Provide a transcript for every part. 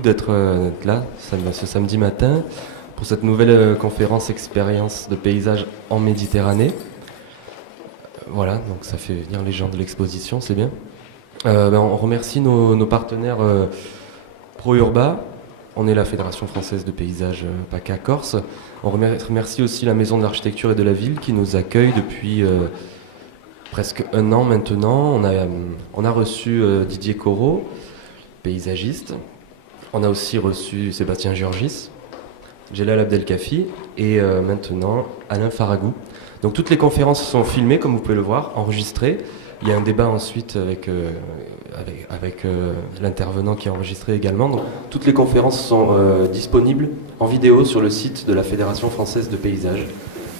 beaucoup d'être là ce samedi matin pour cette nouvelle conférence expérience de paysage en Méditerranée. Voilà, donc ça fait venir les gens de l'exposition, c'est bien. On remercie nos partenaires ProUrba. On est la Fédération française de paysage PACA Corse. On remercie aussi la Maison de l'Architecture et de la Ville qui nous accueille depuis presque un an maintenant. On a reçu Didier Corot, paysagiste. On a aussi reçu Sébastien Georgis, Djelal Abdelkafi et maintenant Alain Faragou. Donc toutes les conférences sont filmées, comme vous pouvez le voir, enregistrées. Il y a un débat ensuite avec l'intervenant qui est enregistré également. Donc, toutes les conférences sont disponibles en vidéo sur le site de la Fédération française de paysage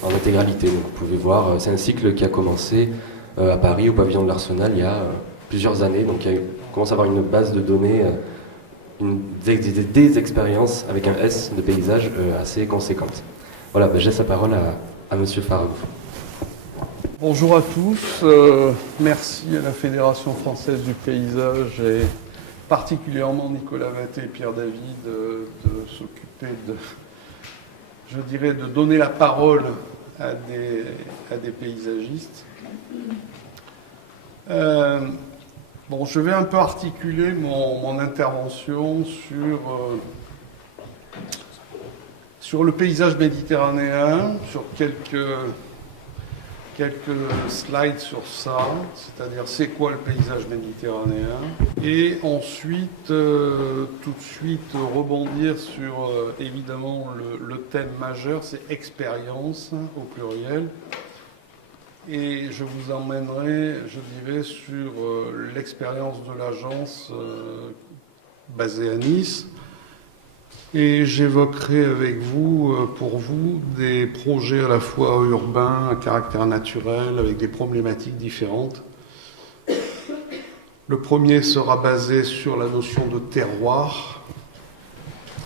en intégralité. Donc, vous pouvez voir, c'est un cycle qui a commencé à Paris, au pavillon de l'Arsenal, il y a plusieurs années. Donc on commence à avoir une base de données, des expériences avec un S de paysage assez conséquente. Voilà, je laisse la parole à Monsieur Faragou. Bonjour à tous, merci à la Fédération française du paysage et particulièrement Nicolas Vatté et Pierre David de s'occuper de donner la parole à des paysagistes. Je vais un peu articuler mon intervention sur le paysage méditerranéen, sur quelques slides sur ça, c'est-à-dire c'est quoi le paysage méditerranéen, et ensuite tout de suite rebondir sur évidemment le thème majeur, c'est expérience au pluriel, et je vous emmènerai, je dirais, sur l'expérience de l'agence basée à Nice. Et j'évoquerai avec vous, pour vous, des projets à la fois urbains, à caractère naturel, avec des problématiques différentes. Le premier sera basé sur la notion de terroir.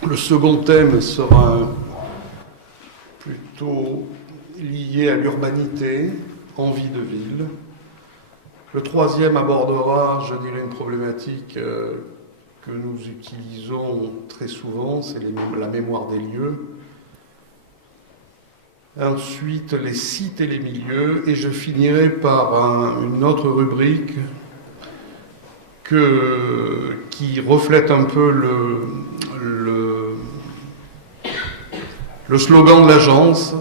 Le second thème sera plutôt lié à l'urbanité, envie de ville. Le troisième abordera, je dirais, une problématique que nous utilisons très souvent, c'est la mémoire des lieux. Ensuite, les sites et les milieux. Et je finirai par une autre rubrique qui reflète un peu le slogan de l'agence,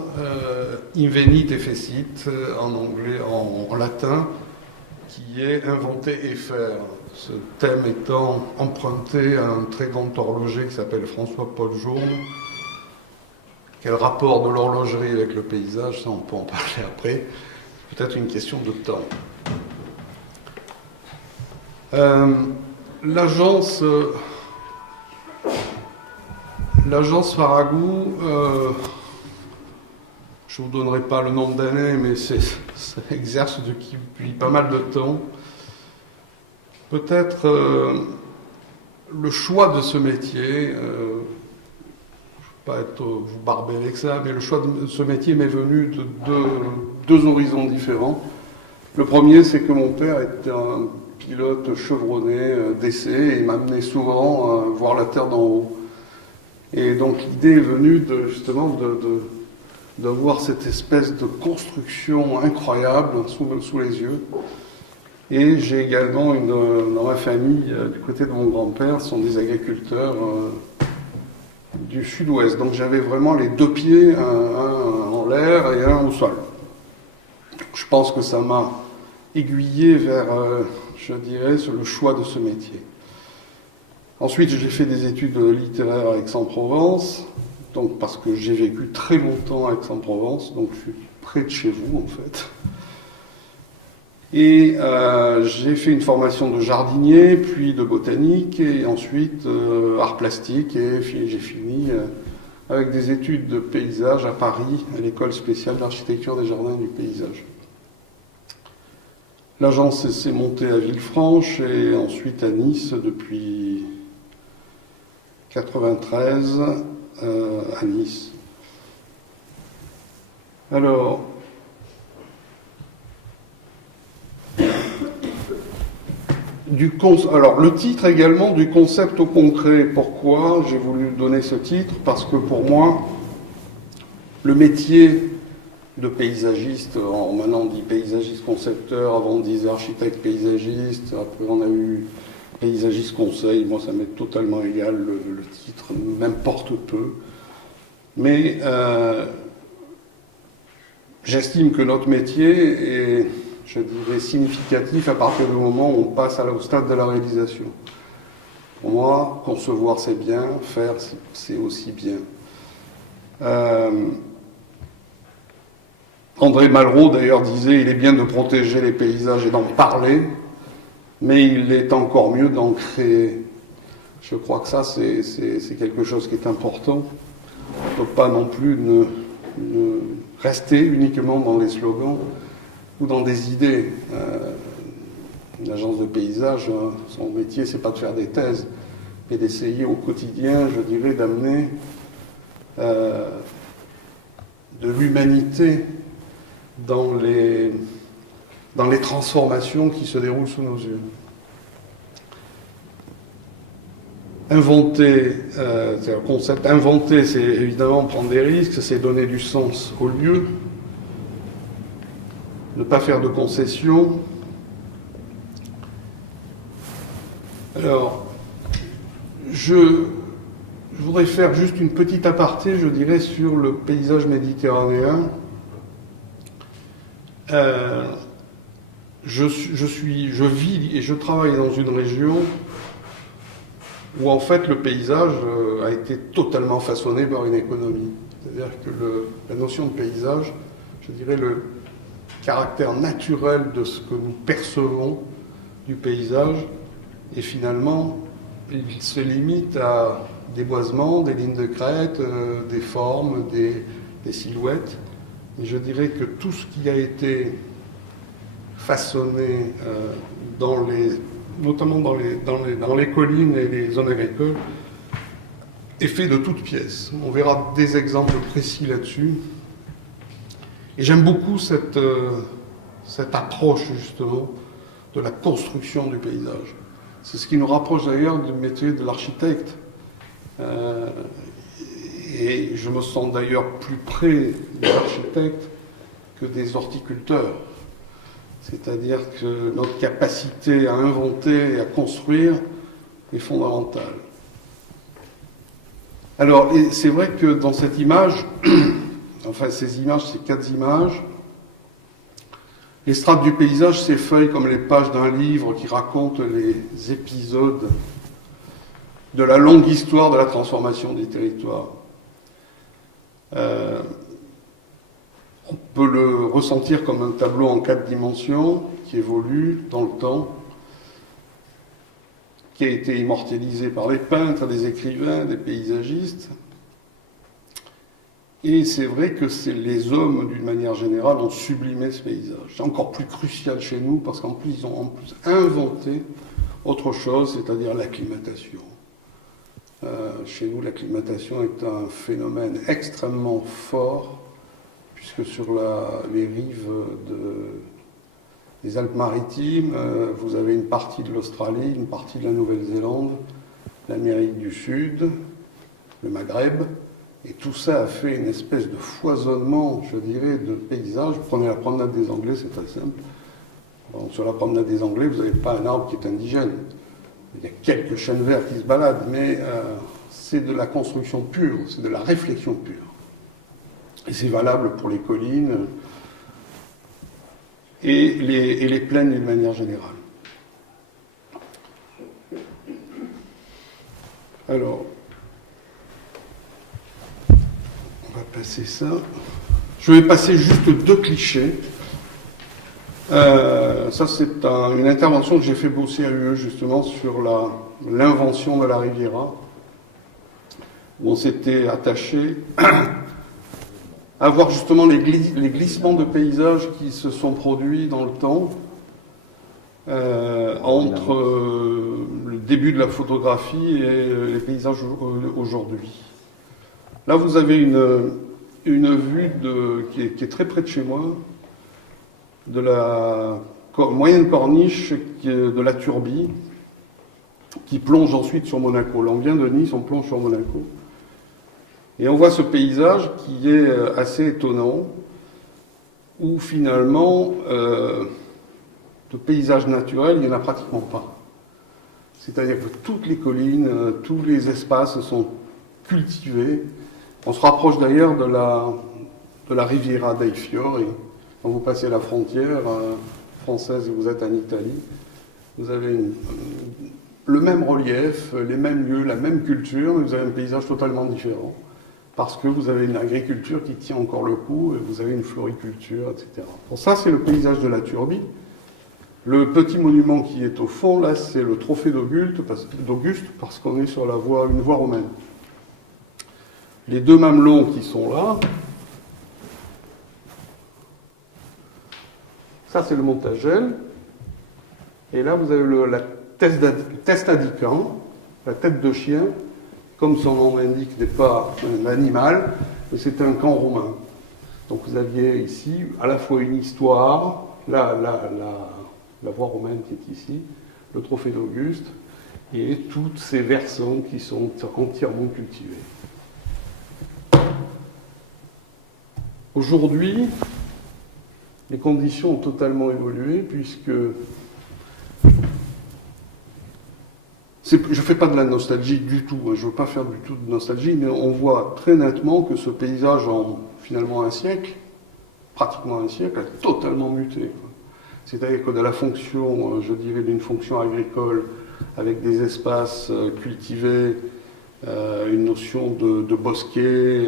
Invenit et Fecit, en anglais, en latin, qui est inventer et faire. Ce thème étant emprunté à un très grand horloger qui s'appelle François-Paul Jaune. Quel rapport de l'horlogerie avec le paysage, ça on peut en parler après. Peut-être une question de temps. L'agence Faragou, je ne vous donnerai pas le nombre d'années, mais ça exerce depuis pas mal de temps. Peut-être le choix de ce métier, je ne veux pas vous barber avec ça, mais le choix de ce métier m'est venu de deux horizons différents. Le premier, c'est que mon père était un pilote chevronné d'essai et il m'amenait souvent voir la Terre d'en haut. Et donc l'idée est venue justement de voir cette espèce de construction incroyable sous les yeux. Et j'ai également dans ma famille, du côté de mon grand-père, ce sont des agriculteurs du sud-ouest. Donc j'avais vraiment les deux pieds, un en l'air et un au sol. Je pense que ça m'a aiguillé vers, je dirais, sur le choix de ce métier. Ensuite, j'ai fait des études littéraires à Aix-en-Provence, donc parce que j'ai vécu très longtemps à Aix-en-Provence, donc je suis près de chez vous en fait. Et j'ai fait une formation de jardinier, puis de botanique, et ensuite art plastique, et j'ai fini avec des études de paysage à Paris, à l'école spéciale d'architecture des jardins et du paysage. L'agence s'est montée à Villefranche et ensuite à Nice depuis 1993, à Nice. Alors, Alors, le titre également, du concept au concret. Pourquoi j'ai voulu donner ce titre? Parce que pour moi, le métier de paysagiste, maintenant on dit paysagiste concepteur, avant on disait architecte paysagiste, après on a eu paysagiste conseil, moi ça m'est totalement égal, le titre m'importe peu. Mais j'estime que notre métier est, je dirais, significatif à partir du moment où on passe au stade de la réalisation. Pour moi, concevoir c'est bien, faire c'est aussi bien. André Malraux d'ailleurs disait il est bien de protéger les paysages et d'en parler, mais il est encore mieux d'en créer. Je crois que ça c'est quelque chose qui est important. On ne peut pas non plus ne rester uniquement dans les slogans ou dans des idées. Une agence de paysage, son métier, c'est pas de faire des thèses, mais d'essayer au quotidien, je dirais, d'amener de l'humanité dans les transformations qui se déroulent sous nos yeux. Inventer, c'est un concept. Inventer, c'est évidemment prendre des risques, c'est donner du sens au lieu, ne pas faire de concessions. Alors, je voudrais faire juste une petite aparté, je dirais, sur le paysage méditerranéen. Je vis et je travaille dans une région où en fait le paysage a été totalement façonné par une économie. C'est-à-dire que la notion de paysage, je dirais le caractère naturel de ce que nous percevons du paysage, et finalement il se limite à des boisements, des lignes de crête, des formes, des silhouettes. Et je dirais que tout ce qui a été façonné notamment dans les collines et les zones agricoles, est fait de toutes pièces. On verra des exemples précis là-dessus. Et j'aime beaucoup cette approche, justement, de la construction du paysage. C'est ce qui nous rapproche d'ailleurs du métier de l'architecte. Et je me sens d'ailleurs plus près des architectes que des horticulteurs. C'est-à-dire que notre capacité à inventer et à construire est fondamentale. Alors, c'est vrai que dans cette image, enfin ces images, ces 4 images, les strates du paysage s'effeuillent comme les pages d'un livre qui raconte les épisodes de la longue histoire de la transformation des territoires. On peut le ressentir comme un tableau en 4 dimensions qui évolue dans le temps, qui a été immortalisé par des peintres, des écrivains, des paysagistes. Et c'est vrai que les hommes, d'une manière générale, ont sublimé ce paysage. C'est encore plus crucial chez nous parce qu'en plus, ils ont inventé autre chose, c'est-à-dire l'acclimatation. Chez nous, l'acclimatation est un phénomène extrêmement fort, puisque sur les rives des Alpes-Maritimes, vous avez une partie de l'Australie, une partie de la Nouvelle-Zélande, l'Amérique du Sud, le Maghreb, et tout ça a fait une espèce de foisonnement, je dirais, de paysages. Prenez la promenade des Anglais, c'est très simple. Bon, sur la promenade des Anglais, vous n'avez pas un arbre qui est indigène. Il y a quelques chênes verts qui se baladent, mais c'est de la construction pure, c'est de la réflexion pure. Et c'est valable pour les collines et les plaines d'une manière générale. Alors, on va passer ça. Je vais passer juste 2 clichés. Ça, c'est une intervention que j'ai fait bosser à UE, justement, sur l'invention de la Riviera, où on s'était attaché à voir justement les glissements de paysages qui se sont produits dans le temps, entre le début de la photographie et les paysages aujourd'hui. Là, vous avez une vue qui est très près de chez moi, de la moyenne corniche de la Turbie, qui plonge ensuite sur Monaco. Là, on vient de Nice, on plonge sur Monaco. Et on voit ce paysage qui est assez étonnant, où finalement, de paysage naturel, il n'y en a pratiquement pas. C'est-à-dire que toutes les collines, tous les espaces sont cultivés. On se rapproche d'ailleurs de la Riviera dei Fiori. Quand vous passez la frontière française et vous êtes en Italie, vous avez le même relief, les mêmes lieux, la même culture, mais vous avez un paysage totalement différent. Parce que vous avez une agriculture qui tient encore le coup, et vous avez une floriculture, etc. Bon, ça, c'est le paysage de la Turbie. Le petit monument qui est au fond, là, c'est le trophée d'Auguste, parce qu'on est sur une voie romaine. Les deux mamelons qui sont là, ça, c'est le Montagel. Et là, vous avez la testa di can, la tête de chien. Comme son nom l'indique, n'est pas un animal, mais c'est un camp romain. Donc vous aviez ici à la fois une histoire, la voie romaine qui est ici, le trophée d'Auguste, et tous ces versants qui sont entièrement cultivés. Aujourd'hui, les conditions ont totalement évolué, puisque je ne fais pas de la nostalgie du tout, je ne veux pas faire du tout de nostalgie, mais on voit très nettement que ce paysage, en finalement un siècle, pratiquement un siècle, a totalement muté. C'est-à-dire que de la fonction, je dirais, d'une fonction agricole, avec des espaces cultivés, une notion de bosquet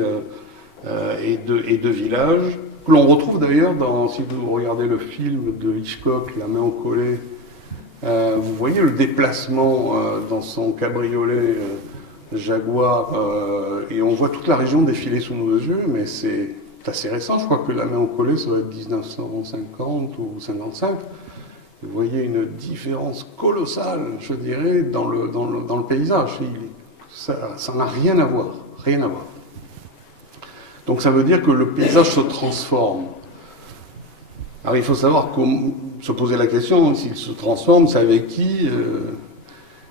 et de village, que l'on retrouve d'ailleurs si vous regardez le film de Hitchcock, La main au collet. Vous voyez le déplacement dans son cabriolet Jaguar, et on voit toute la région défiler sous nos yeux, mais c'est assez récent. Je crois que La main au collet, ça doit être 1950 ou 55. Vous voyez une différence colossale, je dirais, dans le paysage. Ça n'a rien à voir, rien à voir. Donc ça veut dire que le paysage se transforme. Alors il faut savoir se poser la question, s'il se transforme, c'est avec qui,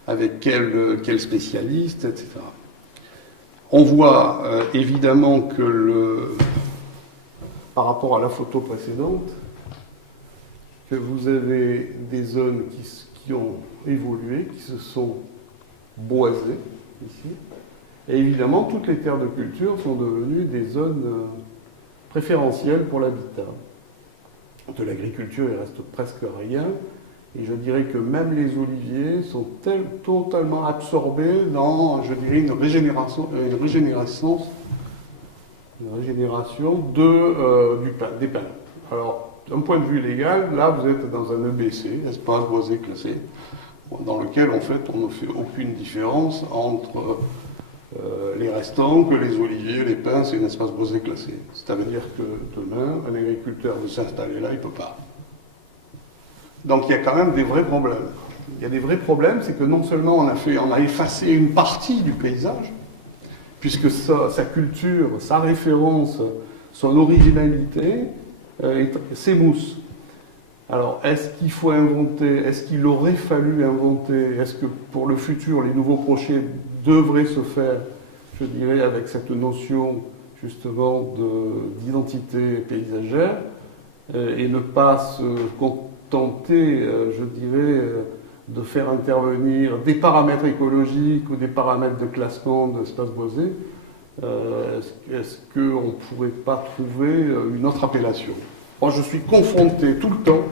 avec quel spécialiste, etc. On voit évidemment que par rapport à la photo précédente, que vous avez des zones qui ont évolué, qui se sont boisées ici. Et évidemment, toutes les terres de culture sont devenues des zones préférentielles pour l'habitat. De l'agriculture, il reste presque rien. Et je dirais que même les oliviers sont totalement absorbés dans, je dirais, une régénération des pins. Alors, d'un point de vue légal, là, vous êtes dans un EBC, espace boisé classé, dans lequel, en fait, on ne fait aucune différence entre les restants, que les oliviers, les pins, c'est un espace boisé classé. Ça veut dire que demain, un agriculteur veut s'installer là, il ne peut pas. Donc il y a quand même des vrais problèmes. Il y a des vrais problèmes, c'est que non seulement on a effacé une partie du paysage, puisque sa culture, sa référence, son originalité s'émousse. Alors, est-ce qu'il faut inventer, est-ce qu'il aurait fallu inventer, est-ce que pour le futur, les nouveaux projets devraient se faire, je dirais, avec cette notion justement d'identité paysagère, et ne pas se contenter, je dirais, de faire intervenir des paramètres écologiques ou des paramètres de classement d'espaces boisés. Est-ce qu'on ne pourrait pas trouver une autre appellation? Moi, je suis confronté tout le temps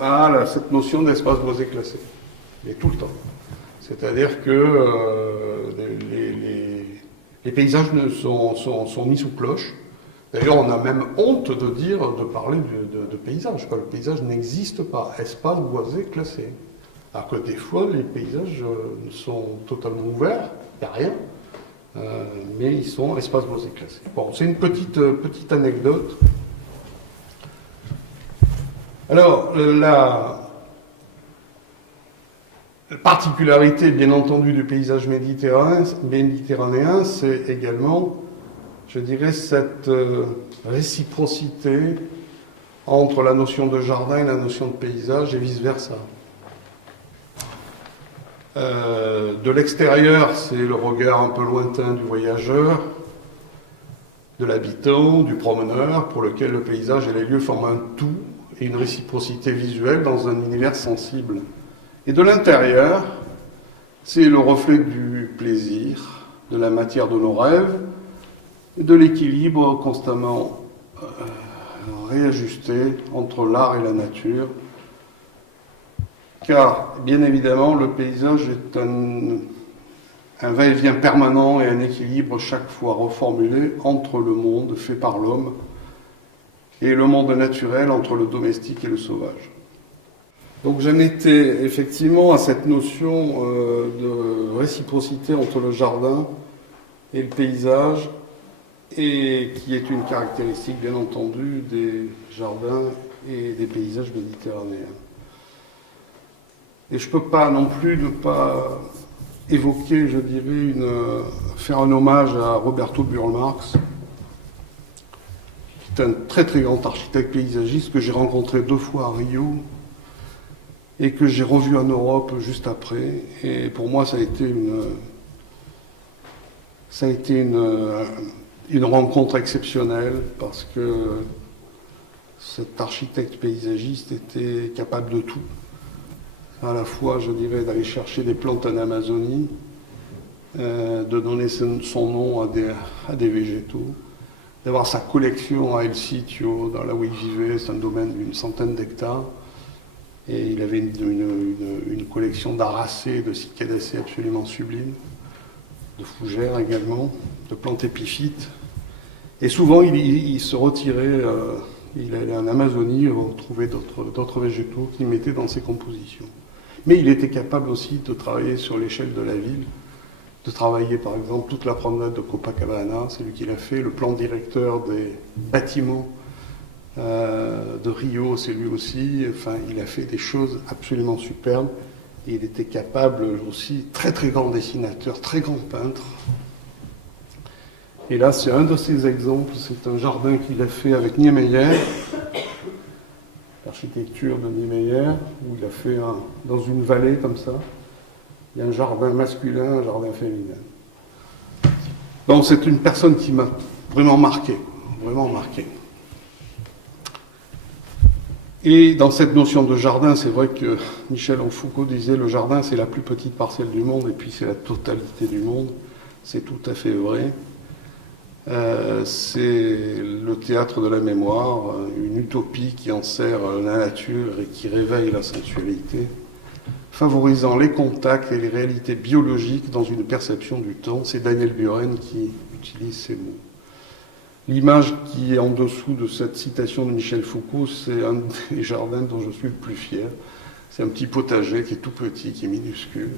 à cette notion d'espace boisé classé. Et tout le temps. C'est-à-dire que les paysages sont mis sous cloche. D'ailleurs, on a même honte de parler de paysage. Le paysage n'existe pas. Espace boisé classé. Alors que des fois, les paysages sont totalement ouverts, il n'y a rien. Mais ils sont espace boisé classé. Bon, c'est une petite anecdote. Alors, la particularité, bien entendu, du paysage méditerranéen, c'est également, je dirais, cette réciprocité entre la notion de jardin et la notion de paysage et vice-versa. De l'extérieur, c'est le regard un peu lointain du voyageur, de l'habitant, du promeneur, pour lequel le paysage et les lieux forment un tout et une réciprocité visuelle dans un univers sensible. Et de l'intérieur, c'est le reflet du plaisir, de la matière de nos rêves, et de l'équilibre constamment réajusté entre l'art et la nature. Car, bien évidemment, le paysage est un va-et-vient permanent et un équilibre chaque fois reformulé entre le monde fait par l'homme et le monde naturel, entre le domestique et le sauvage. Donc j'en étais effectivement à cette notion de réciprocité entre le jardin et le paysage, et qui est une caractéristique bien entendu des jardins et des paysages méditerranéens. Et je ne peux pas non plus ne pas évoquer, je dirais, faire un hommage à Roberto Burle Marx, qui est un très très grand architecte paysagiste que j'ai rencontré 2 fois à Rio et que j'ai revu en Europe juste après. Et pour moi, ça a été une rencontre exceptionnelle, parce que cet architecte paysagiste était capable de tout. À la fois, je dirais, d'aller chercher des plantes en Amazonie, de donner son nom à des végétaux, d'avoir sa collection à El Sitio, dans là où il vivait, c'est un domaine d'une centaine d'hectares, et il avait une collection d'aracées, de cycadacées absolument sublimes, de fougères également, de plantes épiphytes. Et souvent, il se retirait, il allait en Amazonie trouver d'autres végétaux qu'il mettait dans ses compositions. Mais il était capable aussi de travailler sur l'échelle de la ville, de travailler par exemple toute la promenade de Copacabana, c'est lui qui l'a fait, le plan directeur des bâtiments de Rio, c'est lui aussi. Enfin, il a fait des choses absolument superbes, et il était capable aussi, très très grand dessinateur, très grand peintre. Et là, c'est un de ces exemples, c'est un jardin qu'il a fait avec Niemeyer, l'architecture de Niemeyer, où il a fait dans une vallée comme ça, il y a un jardin masculin, un jardin féminin. Donc c'est une personne qui m'a vraiment marqué, vraiment marqué. Et dans cette notion de jardin, c'est vrai que Michel Foucault disait le jardin c'est la plus petite parcelle du monde et puis c'est la totalité du monde. C'est tout à fait vrai. C'est le théâtre de la mémoire, une utopie qui enserre la nature et qui réveille la sensualité, favorisant les contacts et les réalités biologiques dans une perception du temps. C'est Daniel Buren qui utilise ces mots. L'image qui est en dessous de cette citation de Michel Foucault, c'est un des jardins dont je suis le plus fier. C'est un petit potager qui est tout petit, qui est minuscule,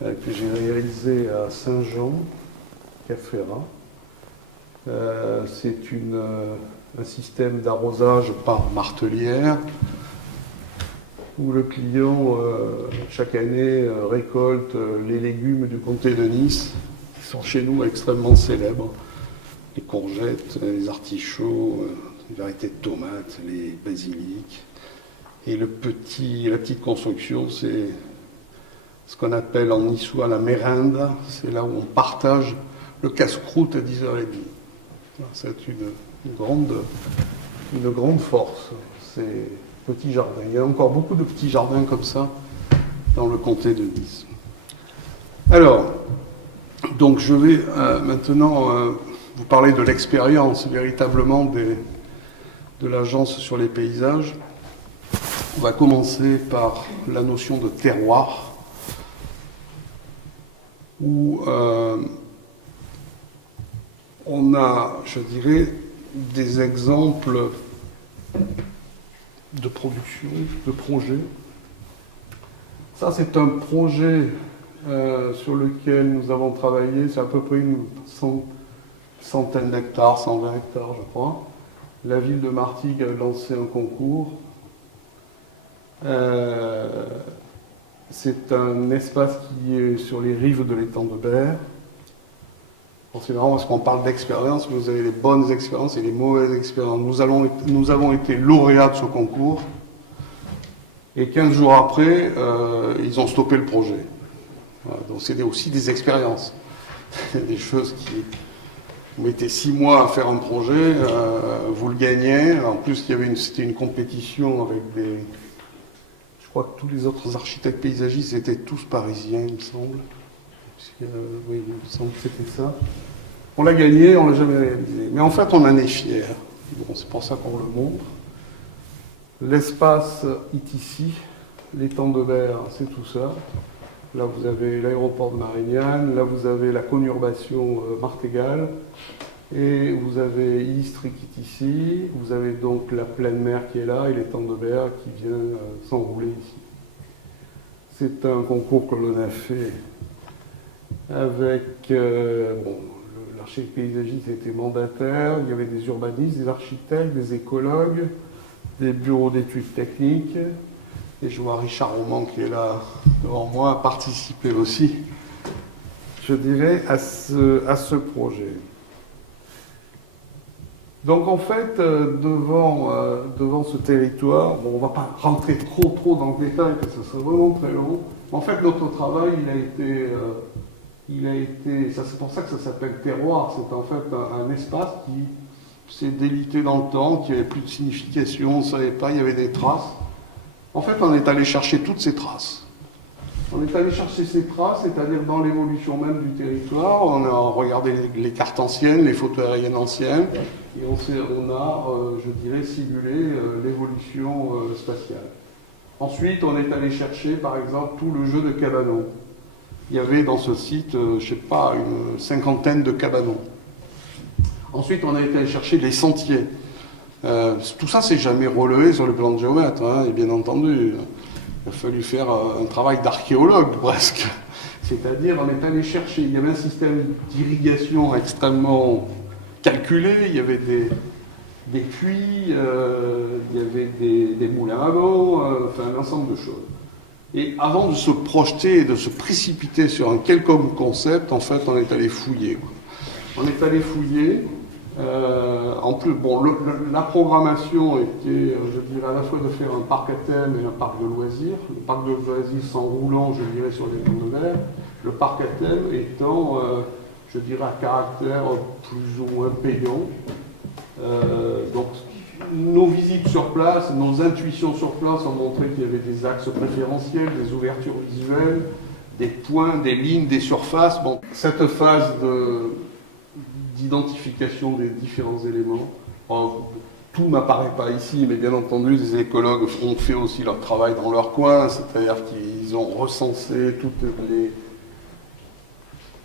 que j'ai réalisé à Saint-Jean, Caféra. C'est un système d'arrosage par martelière, où le client, chaque année, récolte les légumes du comté de Nice, qui sont chez nous extrêmement célèbres. Les courgettes, les artichauts, les variétés de tomates, les basiliques. Et la petite construction, c'est ce qu'on appelle en niçois la mérenda. C'est là où on partage le casse-croûte à 10h30. C'est une grande force, ces petits jardins. Il y a encore beaucoup de petits jardins comme ça dans le comté de Nice. Alors, donc je vais maintenant vous parler de l'expérience véritablement de l'agence sur les paysages. On va commencer par la notion de terroir, où on a, je dirais, des exemples de production, de projets. Ça, c'est un projet sur lequel nous avons travaillé, c'est à peu près une centaine d'hectares, 120 hectares, je crois. La ville de Martigues a lancé un concours. C'est un espace qui est sur les rives de l'étang de Berre. Bon, c'est marrant parce qu'on parle d'expérience, vous avez les bonnes expériences et les mauvaises expériences. Nous avons été lauréats de ce concours et 15 jours après, ils ont stoppé le projet. Voilà, donc c'est aussi des expériences. Des choses qui... Vous mettez 6 mois à faire un projet, vous le gagnez. En plus, c'était une compétition avec des... Je crois que tous les autres architectes paysagistes étaient tous parisiens, il me semble. Oui, il me semble que c'était ça. On l'a gagné, on l'a jamais réalisé. Mais en fait, on en est fiers. Bon, c'est pour ça qu'on le montre. L'espace est ici. L'étang de Berre, c'est tout ça. Là, vous avez l'aéroport de Marignane. Là, vous avez la conurbation Martégal. Et vous avez Istres qui est ici. Vous avez donc la pleine mer qui est là et l'étang de Berre qui vient s'enrouler ici. C'est un concours que l'on a fait avec l'architecte paysagiste était mandataire, il y avait des urbanistes, des architectes, des écologues, des bureaux d'études techniques, et je vois Richard Roman qui est là devant moi participer aussi, je dirais, à ce projet. Donc en fait, devant ce territoire, bon, on ne va pas rentrer trop dans le détail parce que ça serait vraiment très long. En fait, notre travail, c'est pour ça que ça s'appelle terroir. C'est en fait un espace qui s'est délité dans le temps, qui n'avait plus de signification, on ne savait pas, il y avait des traces. En fait, on est allé chercher toutes ces traces. On est allé chercher ces traces, c'est-à-dire dans l'évolution même du territoire. On a regardé les cartes anciennes, les photos aériennes anciennes, et on a, je dirais, simulé l'évolution spatiale. Ensuite, on est allé chercher, par exemple, tout le jeu de cabanons. Il y avait dans ce site, je ne sais pas, une 50aine de cabanons. Ensuite, on a été allé chercher les sentiers. Tout ça, c'est jamais relevé sur le plan de géomètre, hein, et bien entendu. Il a fallu faire un travail d'archéologue, presque. C'est-à-dire, on est allé chercher, il y avait un système d'irrigation extrêmement calculé, il y avait des puits, il y avait des moulins à vent, enfin un ensemble de choses. Et avant de se projeter et de se précipiter sur un quelconque concept, en fait, on est allé fouiller. On est allé fouiller. En plus, bon, la programmation était, je dirais, à la fois de faire un parc à thème et un parc de loisirs. Le parc de loisirs s'enroulant, je dirais, sur les monts de verre. Le parc à thème étant, je dirais, à caractère plus ou moins payant. Donc, nos visites sur place, nos intuitions sur place ont montré qu'il y avait des axes préférentiels, des ouvertures visuelles, des points, des lignes, des surfaces. Bon, cette phase d'identification des différents éléments. Tout n'apparaît pas ici, mais bien entendu, les écologues ont fait aussi leur travail dans leur coin, c'est-à-dire qu'ils ont recensé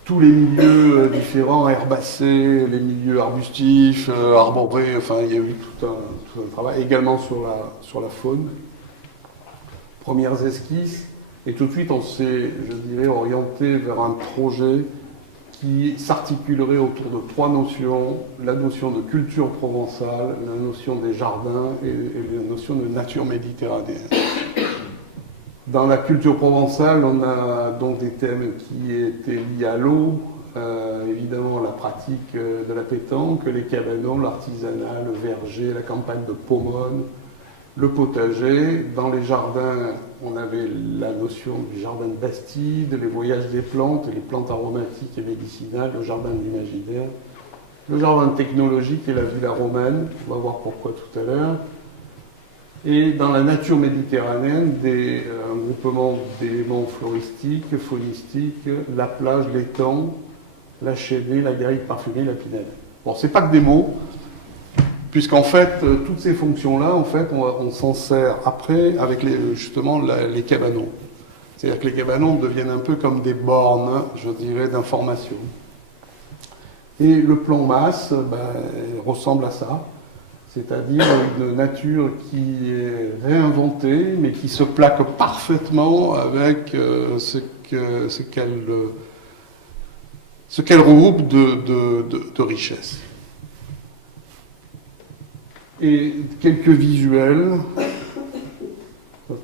tous les milieux différents, herbacés, les milieux arbustifs, arborés, enfin il y a eu tout un travail, également sur la faune. Premières esquisses, et tout de suite on s'est, je dirais, orienté vers un projet qui s'articulerait autour de 3 notions, la notion de culture provençale, la notion des jardins et la notion de nature méditerranéenne. Dans la culture provençale, on a donc des thèmes qui étaient liés à l'eau, évidemment la pratique de la pétanque, les cabanons, l'artisanat, le verger, la campagne de Pomone, le potager. Dans les jardins, on avait la notion du jardin de Bastide, les voyages des plantes, les plantes aromatiques et médicinales, le jardin de l'imaginaire, le jardin technologique et la villa romaine, on va voir pourquoi tout à l'heure. Et dans la nature méditerranéenne, un groupement d'éléments floristiques, faunistiques, la plage, l'étang, la chênaie, la garrigue parfumée, la pinède. Bon, c'est pas que des mots, puisqu'en fait, toutes ces fonctions-là, en fait, on s'en sert après avec justement les cabanons. C'est-à-dire que les cabanons deviennent un peu comme des bornes, je dirais, d'information. Et le plan masse ressemble à ça. C'est-à-dire une nature qui est réinventée, mais qui se plaque parfaitement avec ce qu'elle regroupe de richesses. Et quelques visuels.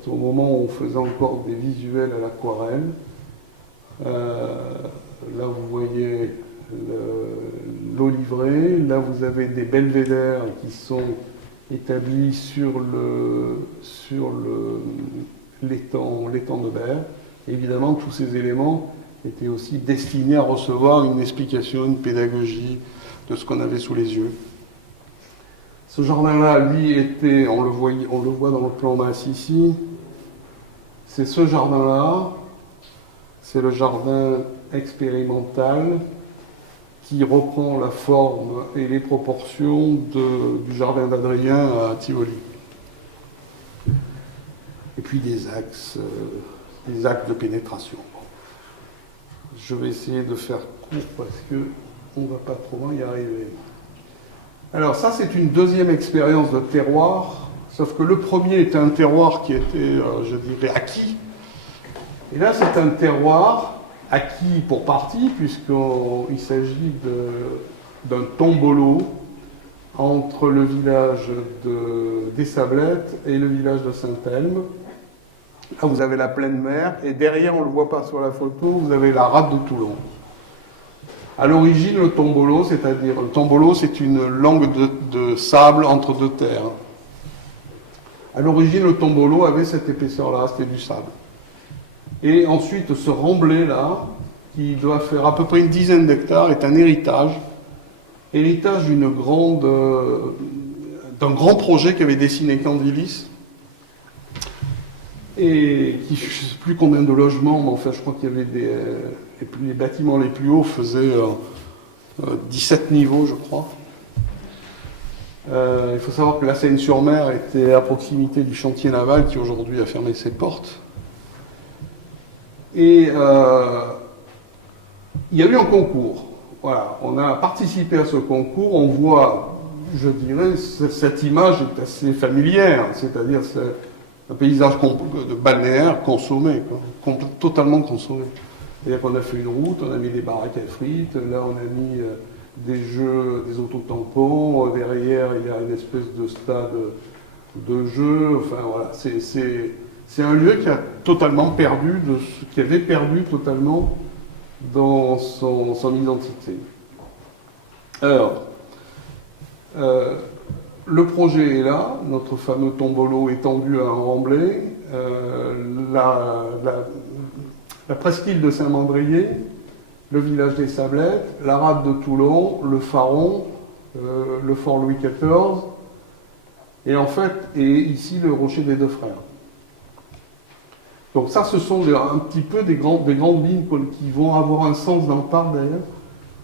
Au moment où on faisait encore des visuels à l'aquarelle. Là, vous voyez l'Olivré. Là, vous avez des belvédères qui sont établis sur l'étang de Berre. Évidemment, tous ces éléments étaient aussi destinés à recevoir une explication, une pédagogie de ce qu'on avait sous les yeux. Ce jardin-là, lui, était, on le voit dans le plan masse ici, c'est ce jardin-là, c'est le jardin expérimental qui reprend la forme et les proportions du jardin d'Adrien à Tivoli. Et puis des axes de pénétration. Je vais essayer de faire court parce qu'on ne va pas trop loin y arriver. Alors ça, c'est une deuxième expérience de terroir, sauf que le premier était un terroir qui était, je dirais, acquis. Et là, c'est un terroir acquis pour partie, puisqu'il s'agit d'un tombolo entre le village des Sablettes et le village de Saint-Elme. Là, vous avez la pleine mer, et derrière, on ne le voit pas sur la photo, vous avez la rade de Toulon. À l'origine, le tombolo, c'est une langue de sable entre deux terres. À l'origine, le tombolo avait cette épaisseur-là, c'était du sable. Et ensuite, ce remblai-là, qui doit faire à peu près une dizaine d'hectares, est un héritage d'un grand projet qu'avait dessiné Candilis, et qui, je ne sais plus combien de logements, mais enfin, je crois qu'il y avait les bâtiments les plus hauts faisaient 17 niveaux, je crois. Il faut savoir que la Seine-sur-Mer était à proximité du chantier naval qui aujourd'hui a fermé ses portes. Et il y a eu un concours. Voilà, on a participé à ce concours. On voit, je dirais, cette image est assez familière, c'est-à-dire un paysage de balnéaire consommé, totalement consommé. C'est-à-dire qu'on a fait une route, on a mis des baraques à frites, là on a mis des autotampons, derrière il y a une espèce de stade de jeu, enfin voilà, c'est un lieu qui a totalement perdu, qui avait perdu totalement dans son identité. Alors, le projet est là, notre fameux tombolo étendu à un remblai, la presqu'île de Saint-Mandrier, le village des Sablettes, la rade de Toulon, le Faron, le fort Louis XIV, et en fait, ici le rocher des Deux Frères. Donc ça, ce sont un petit peu des grandes lignes qui vont avoir un sens dans le parc d'ailleurs,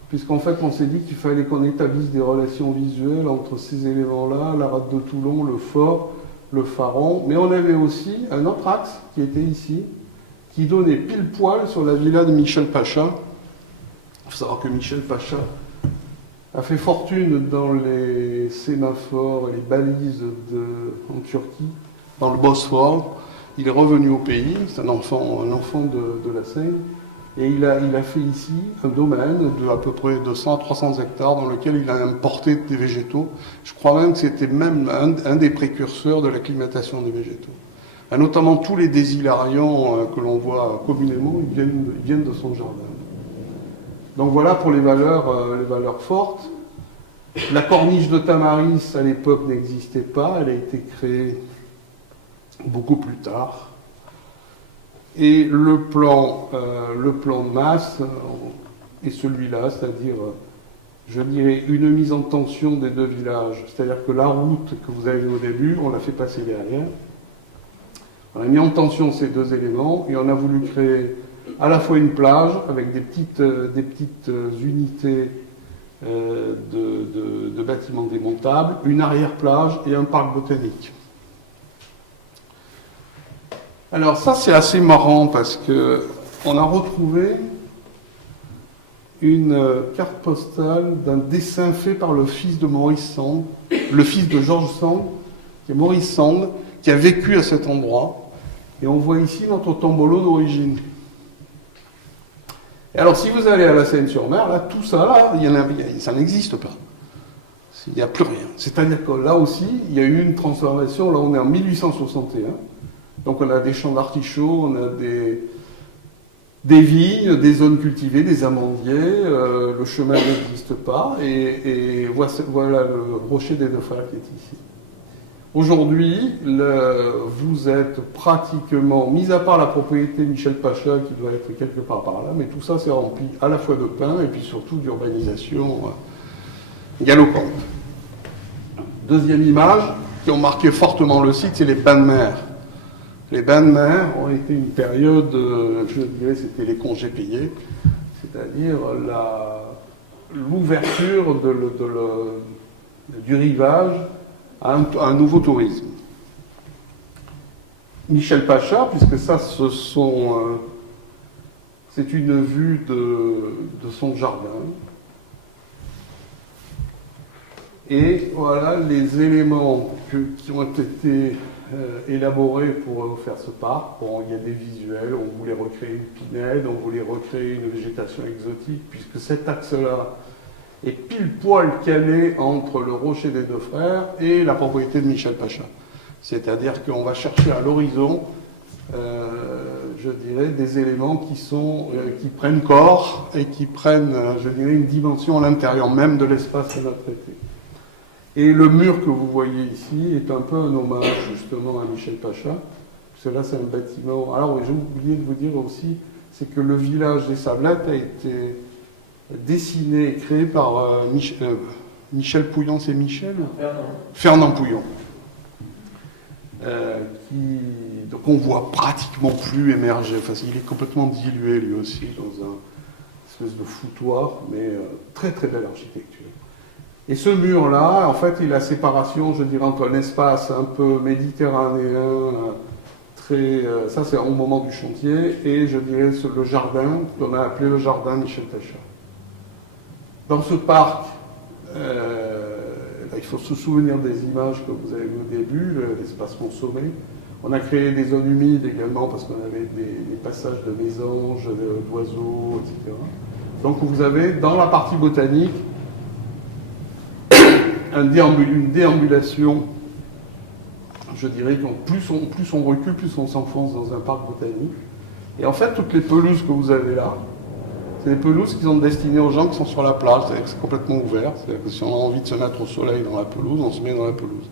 puisqu'en fait, on s'est dit qu'il fallait qu'on établisse des relations visuelles entre ces éléments-là, la rade de Toulon, le fort, le Faron, mais on avait aussi un autre axe qui était ici, qui donnait pile poil sur la villa de Michel Pacha. Il faut savoir que Michel Pacha a fait fortune dans les sémaphores et les balises en Turquie, dans le Bosphore. Il est revenu au pays, c'est un enfant de la Seine, et il a fait ici un domaine de à peu près 200 à 300 hectares dans lequel il a importé des végétaux. Je crois même que c'était même un des précurseurs de l'acclimatation des végétaux. Et notamment tous les désilarions que l'on voit communément, ils viennent de son jardin. Donc voilà pour les valeurs fortes. La corniche de Tamaris, à l'époque, n'existait pas. Elle a été créée beaucoup plus tard. Et le plan de masse est celui-là, c'est-à-dire, je dirais, une mise en tension des deux villages. C'est-à-dire que la route que vous avez vue au début, on l'a fait passer derrière. On a mis en tension ces deux éléments et on a voulu créer à la fois une plage avec des petites unités de bâtiments démontables, une arrière-plage et un parc botanique. Alors ça, c'est assez marrant parce qu'on a retrouvé une carte postale d'un dessin fait par le fils de Maurice Sand, le fils de Georges Sand, qui est Maurice Sand, qui a vécu à cet endroit. Et on voit ici notre tombolo d'origine. Et alors, si vous allez à la Seine-sur-Mer, là, tout ça, là, ça n'existe pas. Il n'y a plus rien. C'est-à-dire que là aussi, il y a eu une transformation. Là, on est en 1861. Donc, on a des champs d'artichauts, on a des vignes, des zones cultivées, des amandiers. Le chemin n'existe pas. Et voilà le rocher des Deux Frères qui est ici. Aujourd'hui, vous êtes pratiquement, mis à part la propriété de Michel Pacha qui doit être quelque part par là, mais tout ça c'est rempli à la fois de pins et puis surtout d'urbanisation galopante. Deuxième image qui ont marqué fortement le site, c'est les bains de mer. Les bains de mer ont été une période, je dirais, c'était les congés payés, c'est-à-dire l'ouverture du rivage à un nouveau tourisme. Michel Pacha, puisque ça, c'est une vue de son jardin. Et voilà les éléments qui ont été élaborés pour faire ce parc. Bon, il y a des visuels, on voulait recréer une pinède, on voulait recréer une végétation exotique, puisque cet axe-là est pile poil calé entre le rocher des Deux Frères et la propriété de Michel Pacha. C'est-à-dire qu'on va chercher à l'horizon, je dirais, des éléments qui prennent corps et qui prennent, je dirais, une dimension à l'intérieur même de l'espace qu'on a traité. Et le mur que vous voyez ici est un peu un hommage justement à Michel Pacha, parce que là c'est un bâtiment. Alors j'ai oublié de vous dire aussi, c'est que le village des Sablettes a été dessiné et créé par Michel Pouillon, c'est Michel Fernand Pouillon. Donc on voit pratiquement plus émerger. Enfin, il est complètement dilué lui aussi dans un espèce de foutoir, mais très très belle architecture. Et ce mur-là, en fait, il a la séparation, je dirais, entre un espace un peu méditerranéen, ça c'est au moment du chantier, et je dirais le jardin, qu'on a appelé le jardin Michel Pacha. Dans ce parc, il faut se souvenir des images que vous avez vues au début, l'espacement sommet. On a créé des zones humides également, parce qu'on avait des passages de mésanges, d'oiseaux, etc. Donc vous avez, dans la partie botanique, une déambulation, je dirais, plus on recule, plus on s'enfonce dans un parc botanique. Et en fait, toutes les pelouses que vous avez là, c'est des pelouses qui sont destinées aux gens qui sont sur la plage, c'est-à-dire que c'est complètement ouvert, c'est-à-dire que si on a envie de se mettre au soleil dans la pelouse, on se met dans la pelouse.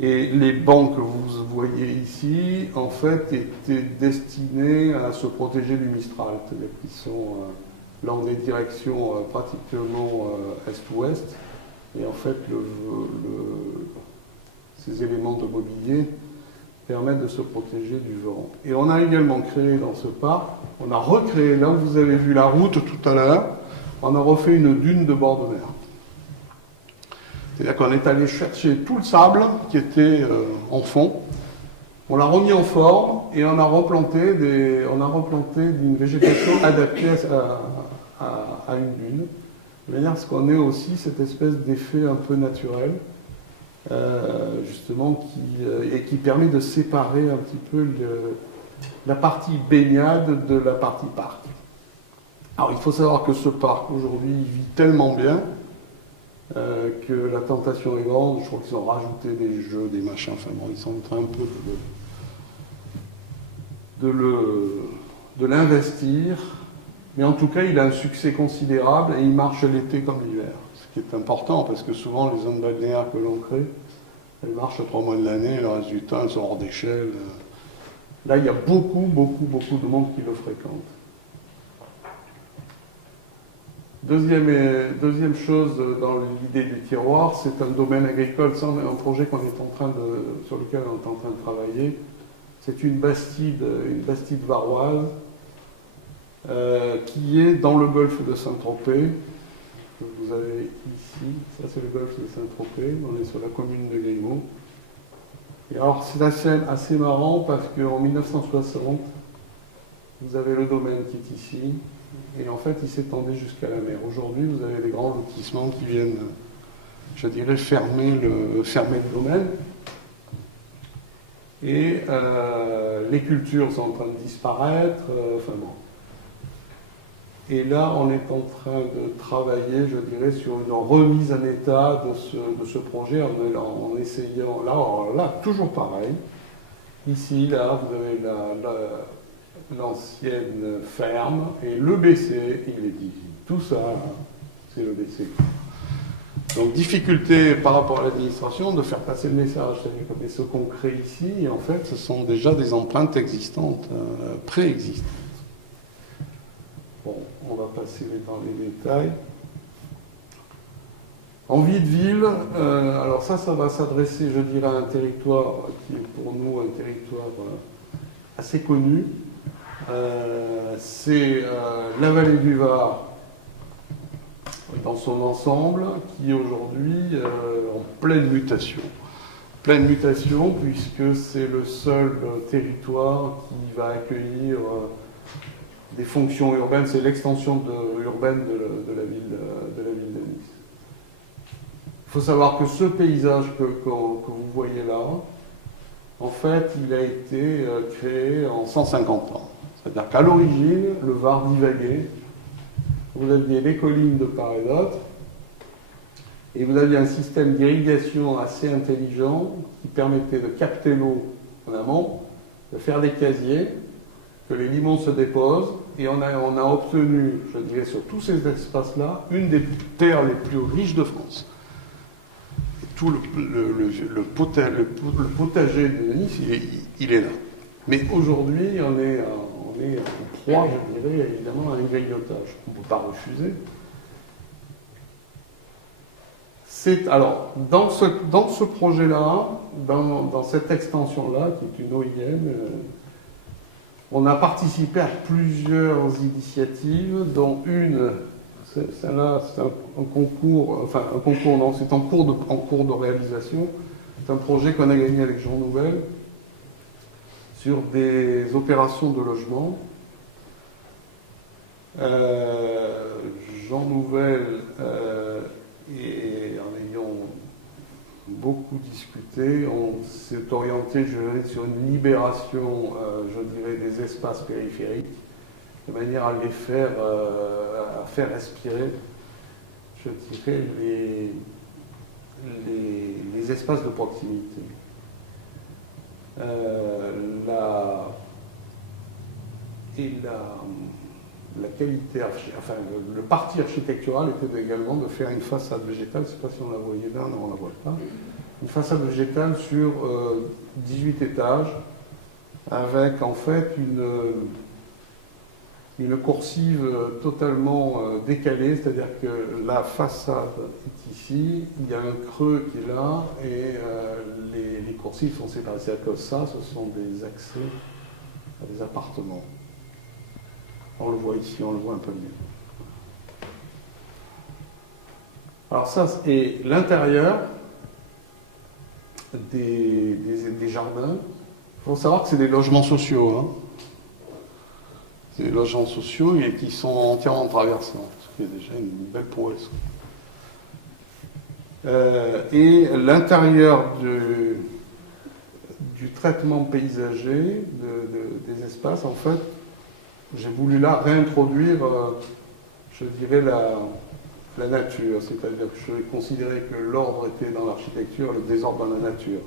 Et les bancs que vous voyez ici, en fait, étaient destinés à se protéger du Mistral, c'est-à-dire qu'ils sont... Là, on est direction pratiquement est-ouest, et en fait, ces éléments de mobilier permettent de se protéger du vent. Et on a également créé dans ce parc, on a recréé, là où vous avez vu la route tout à l'heure, on a refait une dune de bord de mer. C'est-à-dire qu'on est allé chercher tout le sable qui était en fond, on l'a remis en forme et on a replanté d'une végétation adaptée à une dune, de manière à ce qu'on ait aussi cette espèce d'effet un peu naturel, justement, qui permet de séparer un petit peu la partie baignade de la partie parc. Alors il faut savoir que ce parc aujourd'hui il vit tellement bien que la tentation est grande. Je crois qu'ils ont rajouté des jeux, des machins, enfin bon, ils sont en train un peu de l'investir, mais en tout cas il a un succès considérable et il marche l'été comme l'hiver, ce qui est important parce que souvent les zones balnéaires que l'on crée, elles marchent 3 mois de l'année, le reste du temps elles sont hors d'échelle. Là il y a beaucoup de monde qui le fréquente. Deuxième chose dans l'idée du tiroir, c'est un domaine agricole, c'est un projet sur lequel on est en train de travailler. C'est une bastide varoise qui est dans le golfe de Saint-Tropez, que vous avez ici. Ça, c'est le golfe de Saint-Tropez. On est sur la commune de Grimaud. Et alors, c'est assez marrant parce qu'en 1960, vous avez le domaine qui est ici. Et en fait, il s'étendait jusqu'à la mer. Aujourd'hui, vous avez des grands lotissements qui viennent, je dirais, fermer le domaine. Et les cultures sont en train de disparaître. Enfin bon. Et là, on est en train de travailler, je dirais, sur une remise en état de ce projet en essayant, là, toujours pareil, Ici, là, vous avez l'ancienne ferme et le BC, il est ici. Tout ça, c'est le BC. Donc, difficulté par rapport à l'administration de faire passer le message. C'est-à-dire que ce qu'on crée ici, en fait, ce sont déjà des empreintes existantes, préexistantes. Bon, on va passer dans les détails. En vie de ville, alors ça va s'adresser, je dirais, à un territoire qui est pour nous un territoire assez connu. C'est la vallée du Var dans son ensemble, qui est aujourd'hui en pleine mutation. Pleine mutation puisque c'est le seul territoire qui va accueillir des fonctions urbaines, c'est l'extension urbaine de la ville de Nice. Il faut savoir que ce paysage que vous voyez là, en fait, il a été créé en 150 ans. C'est-à-dire qu'à l'origine, le Var divaguait. Vous aviez les collines de part et d'autre, et vous aviez un système d'irrigation assez intelligent qui permettait de capter l'eau en amont, de faire des casiers, que les limons se déposent, et on a obtenu, je dirais, sur tous ces espaces-là, une des terres les plus riches de France. Tout le potager de Nice, il est là. Mais aujourd'hui, on est en proie, je dirais, évidemment, à un grignotage qu'on ne peut pas refuser. Alors, dans ce projet-là, dans cette extension-là, qui est une OIM, on a participé à plusieurs initiatives, dont une, celle-là, c'est un concours, enfin un concours, non, c'est en cours de réalisation. C'est un projet qu'on a gagné avec Jean Nouvel sur des opérations de logement. Jean Nouvel, et en ayant beaucoup discuté, on s'est orienté, je dirais, sur une libération, je dirais, des espaces périphériques, de manière à les faire, à faire respirer, je dirais, les espaces de proximité. La qualité, enfin le parti architectural était également de faire une façade végétale, je ne sais pas si on la voyait là, non on ne la voit pas, une façade végétale sur 18 étages, avec en fait une coursive totalement décalée, c'est-à-dire que la façade est ici, il y a un creux qui est là, et les coursives sont séparées. C'est-à-dire que ça, ce sont des accès à des appartements. On le voit ici, on le voit un peu mieux. Alors ça, c'est l'intérieur des jardins. Il faut savoir que c'est des logements sociaux. Hein. C'est des logements sociaux et qui sont entièrement traversants, ce qui est déjà une belle prouesse. Et l'intérieur du traitement paysager des espaces, en fait, j'ai voulu là réintroduire, je dirais, la nature. C'est-à-dire que je considérais que l'ordre était dans l'architecture, le désordre dans la nature.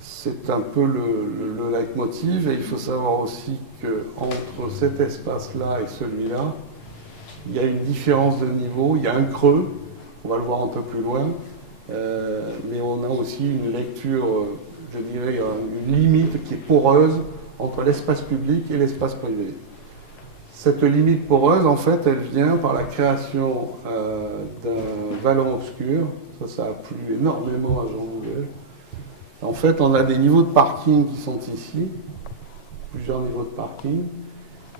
C'est un peu le leitmotiv. Et il faut savoir aussi qu'entre cet espace-là et celui-là, il y a une différence de niveau, il y a un creux, on va le voir un peu plus loin, mais on a aussi une lecture, je dirais, une limite qui est poreuse entre l'espace public et l'espace privé. Cette limite poreuse, en fait, elle vient par la création d'un vallon obscur. Ça a plu énormément à Jean Nouvel. En fait, on a des niveaux de parking qui sont ici, plusieurs niveaux de parking.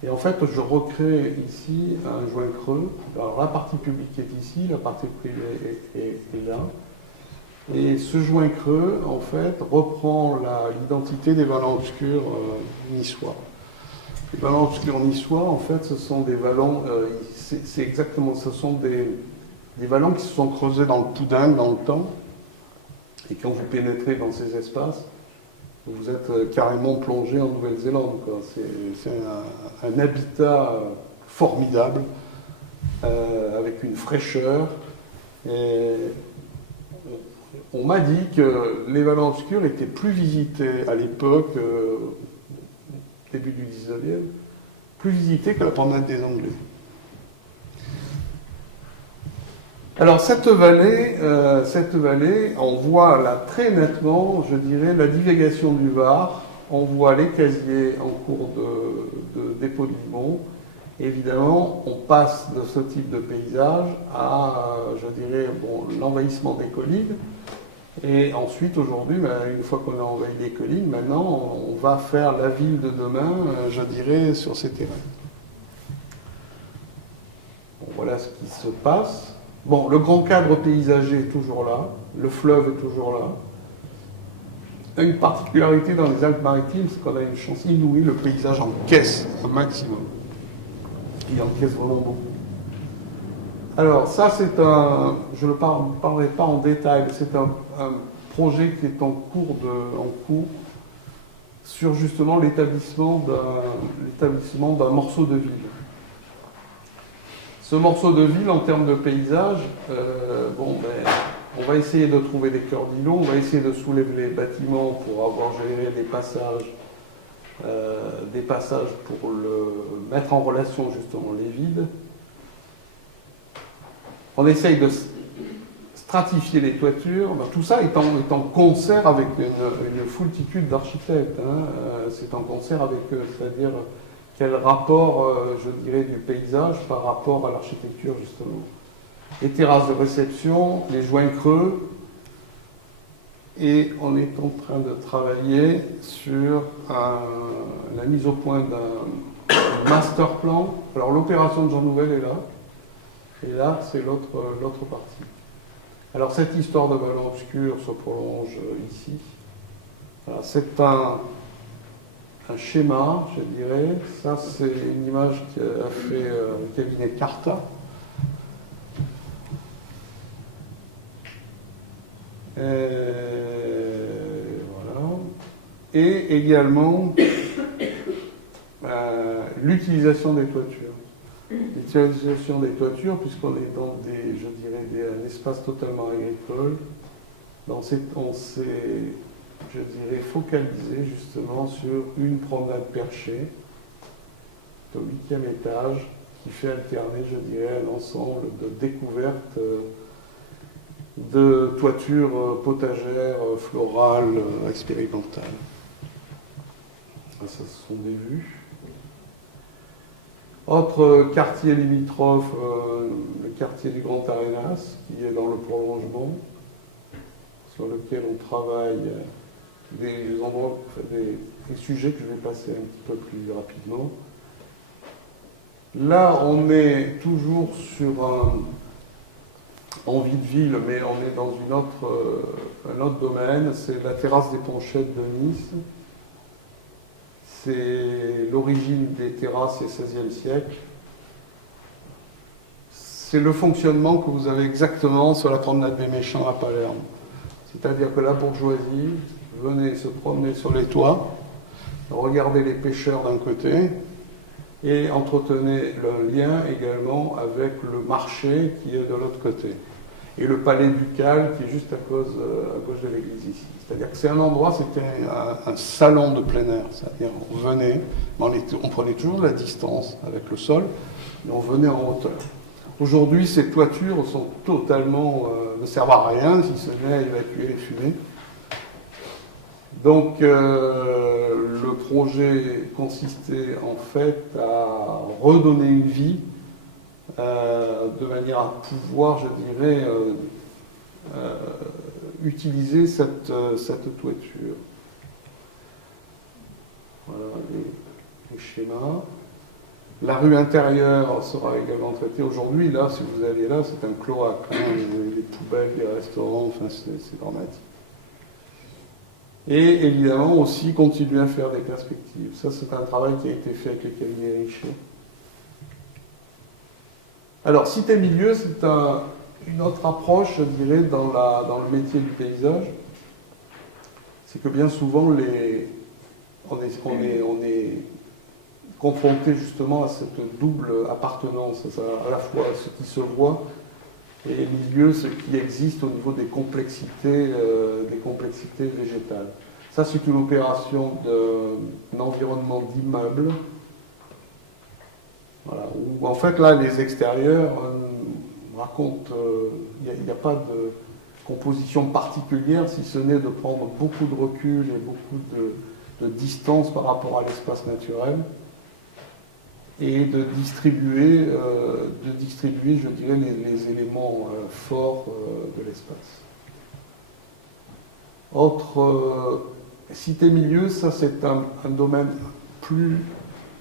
Et en fait, je recrée ici un joint creux. Alors, la partie publique est ici, la partie privée est là. Et ce joint creux, en fait, reprend l'identité des vallons obscurs niçois. Les vallons obscurs niçois, en fait, ce sont des vallons, c'est exactement, ce sont des vallons qui se sont creusés dans le Poudingue, dans le temps, et quand vous pénétrez dans ces espaces, vous êtes carrément plongé en Nouvelle-Zélande. C'est un habitat formidable, avec une fraîcheur. Et on m'a dit que les vallons obscurs étaient plus visités à l'époque, début du 19e, plus visités que la promenade des Anglais. Alors cette vallée, on voit là très nettement, je dirais, la divagation du Var. On voit les casiers en cours de dépôt de limon. Évidemment, on passe de ce type de paysage à, je dirais, bon, l'envahissement des collines. Et ensuite, aujourd'hui, une fois qu'on a envahi les collines, maintenant, on va faire la ville de demain, je dirais, sur ces terrains. Bon, voilà ce qui se passe. Bon, le grand cadre paysager est toujours là, le fleuve est toujours là. Une particularité dans les Alpes-Maritimes, c'est qu'on a une chance inouïe, le paysage encaisse un maximum. Il encaisse vraiment beaucoup. Alors, ça, c'est je ne parlerai pas en détail, mais c'est un projet qui est en cours sur justement l'établissement d'un morceau de ville. Ce morceau de ville, en termes de paysage, on va essayer de trouver des cœurs d'îlots, on va essayer de soulever les bâtiments pour avoir géré des passages pour mettre en relation justement les vides. On essaye de stratifier les toitures. Tout ça est en concert avec une foultitude d'architectes. C'est en concert avec eux, c'est-à-dire quel rapport, je dirais, du paysage par rapport à l'architecture, justement. Les terrasses de réception, les joints creux, et on est en train de travailler sur la mise au point d'un master plan. Alors l'opération de Jean Nouvel est là, et là c'est l'autre partie. Alors cette histoire de vallon obscur se prolonge ici. Voilà, c'est un schéma, je dirais. Ça, c'est une image qu'a fait le cabinet Carta. Voilà. Et également l'utilisation des toitures. L'utilisation des toitures, puisqu'on est dans un espace totalement agricole. On s'est, je dirais, focalisé justement sur une promenade perchée au 8e étage qui fait alterner, je dirais, un ensemble de découvertes de toitures potagères, florales, expérimentales. Ça, ce sont des vues. Autre quartier limitrophe, le quartier du Grand Arenas, qui est dans le prolongement, sur lequel on travaille des sujets que je vais passer un petit peu plus rapidement. Là, on est toujours sur en vie de ville, mais on est dans un autre domaine, c'est la terrasse des Ponchettes de Nice. C'est l'origine des terrasses au XVIe siècle. C'est le fonctionnement que vous avez exactement sur la promenade des Méchants à Palerme. C'est-à-dire que la bourgeoisie venait se promener sur les toits, regarder les pêcheurs d'un côté, et entretenait le lien également avec le marché qui est de l'autre côté. Et le palais ducal qui est juste à gauche de l'église ici. C'est-à-dire que c'est un endroit, c'était un salon de plein air. C'est-à-dire on venait, on prenait toujours de la distance avec le sol, mais on venait en hauteur. Aujourd'hui, ces toitures sont totalement, ne servent à rien, si ce n'est à évacuer les fumées. Donc le projet consistait en fait à redonner une vie de manière à pouvoir, je dirais, utiliser cette toiture. Voilà les schémas. La rue intérieure sera également traitée. Aujourd'hui, là, si vous allez là, c'est un cloaque. Les poubelles, les restaurants, enfin, c'est dramatique. Et évidemment aussi continuer à faire des perspectives. Ça, c'est un travail qui a été fait avec le cabinet Richer. Alors, cité-milieu, c'est une autre approche, je dirais, dans le métier du paysage. C'est que bien souvent, on est confronté justement à cette double appartenance, à la fois à ce qui se voit et les milieux, ce qui existe au niveau des complexités végétales. Ça, c'est une opération d'un environnement d'immeuble. Voilà, où en fait, là, les extérieurs racontent, il n'y a pas de composition particulière, si ce n'est de prendre beaucoup de recul et beaucoup de distance par rapport à l'espace naturel et de distribuer, je dirais, les éléments forts de l'espace. Autre cité-milieu, ça c'est un domaine plus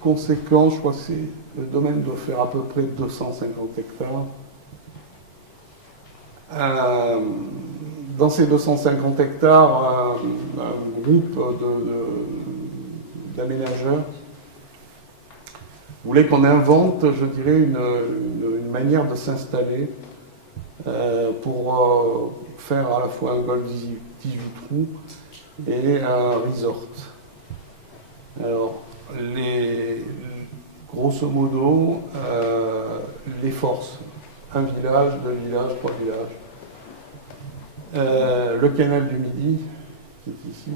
conséquent, je crois que le domaine doit faire à peu près 250 hectares. Dans ces 250 hectares, un groupe d'aménageurs voulait qu'on invente, je dirais, une manière de s'installer pour faire à la fois un golf 18 trous et un resort. Alors, grosso modo, les forces, un village, 2 villages, 3 villages. Le canal du Midi, qui est ici,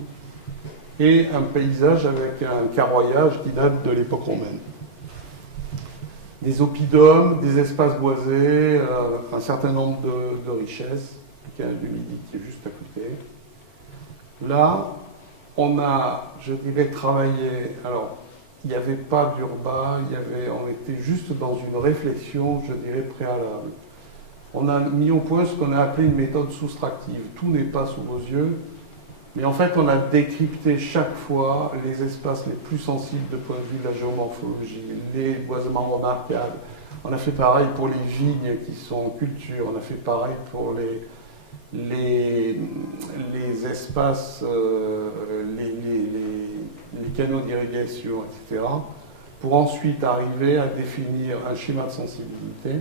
et un paysage avec un carroyage qui date de l'époque romaine. Des oppidums, des espaces boisés, un certain nombre de richesses, le canal du Midi qui est juste à côté. Là, on a, je dirais, travaillé. Alors, il n'y avait pas d'urbain, on était juste dans une réflexion, je dirais, préalable. On a mis au point ce qu'on a appelé une méthode soustractive. Tout n'est pas sous vos yeux, mais en fait, on a décrypté chaque fois les espaces les plus sensibles de point de vue de la géomorphologie, les boisements remarquables. On a fait pareil pour les vignes qui sont en culture, on a fait pareil pour les espaces, les canaux d'irrigation, etc., pour ensuite arriver à définir un schéma de sensibilité.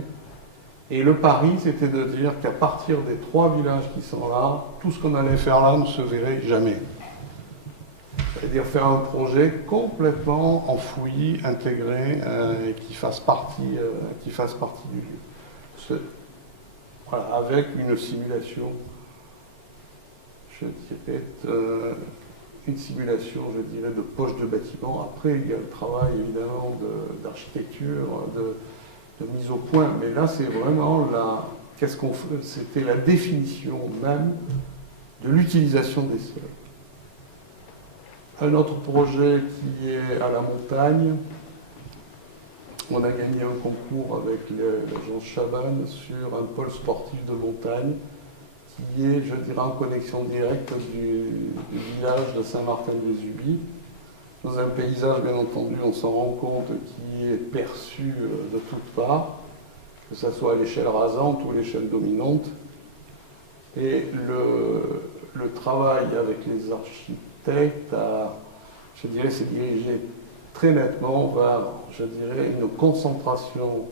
Et le pari, c'était de dire qu'à partir des 3 villages qui sont là, tout ce qu'on allait faire là ne se verrait jamais. C'est-à-dire faire un projet complètement enfoui, intégré, et qui fasse partie du lieu. Voilà, avec une simulation, je dirais, une simulation, je dirais, de poche de bâtiment. Après, il y a le travail, évidemment, d'architecture, de mise au point. Mais là, c'est vraiment c'était la définition même de l'utilisation des sols. Un autre projet qui est à la montagne. On a gagné un concours avec l'agence Chaban sur un pôle sportif de montagne qui est, je dirais, en connexion directe du village de Saint-Martin-de-Vésubie. Dans un paysage, bien entendu, on s'en rend compte, qui est perçu de toutes parts, que ce soit à l'échelle rasante ou à l'échelle dominante. Et le travail avec les architectes, je dirais, s'est dirigé très nettement vers, je dirais, une concentration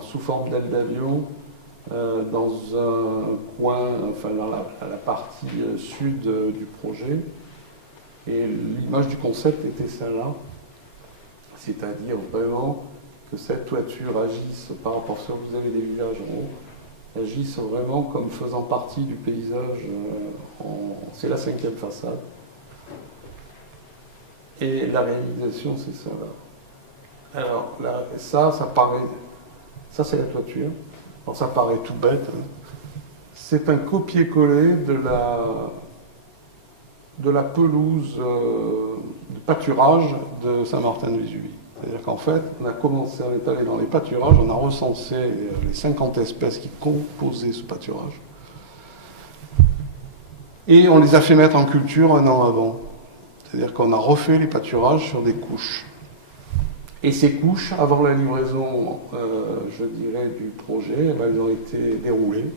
sous forme d'aile d'avion dans un coin, enfin dans la partie sud du projet. Et l'image du concept était celle-là, c'est-à-dire vraiment que cette toiture agisse par rapport à ce que vous avez des villages en haut, agisse vraiment comme faisant partie du paysage. C'est la 5e façade. Et la réalisation, c'est ça là. Alors là, ça paraît. Ça, c'est la toiture. Alors ça paraît tout bête. Hein. C'est un copier-coller de la pelouse de pâturage de Saint-Martin-de-Vésubie. C'est-à-dire qu'en fait, on est allé dans les pâturages, on a recensé les 50 espèces qui composaient ce pâturage. Et on les a fait mettre en culture un an avant. C'est-à-dire qu'on a refait les pâturages sur des couches. Et ces couches, avant la livraison, je dirais, du projet, elles ont été déroulées.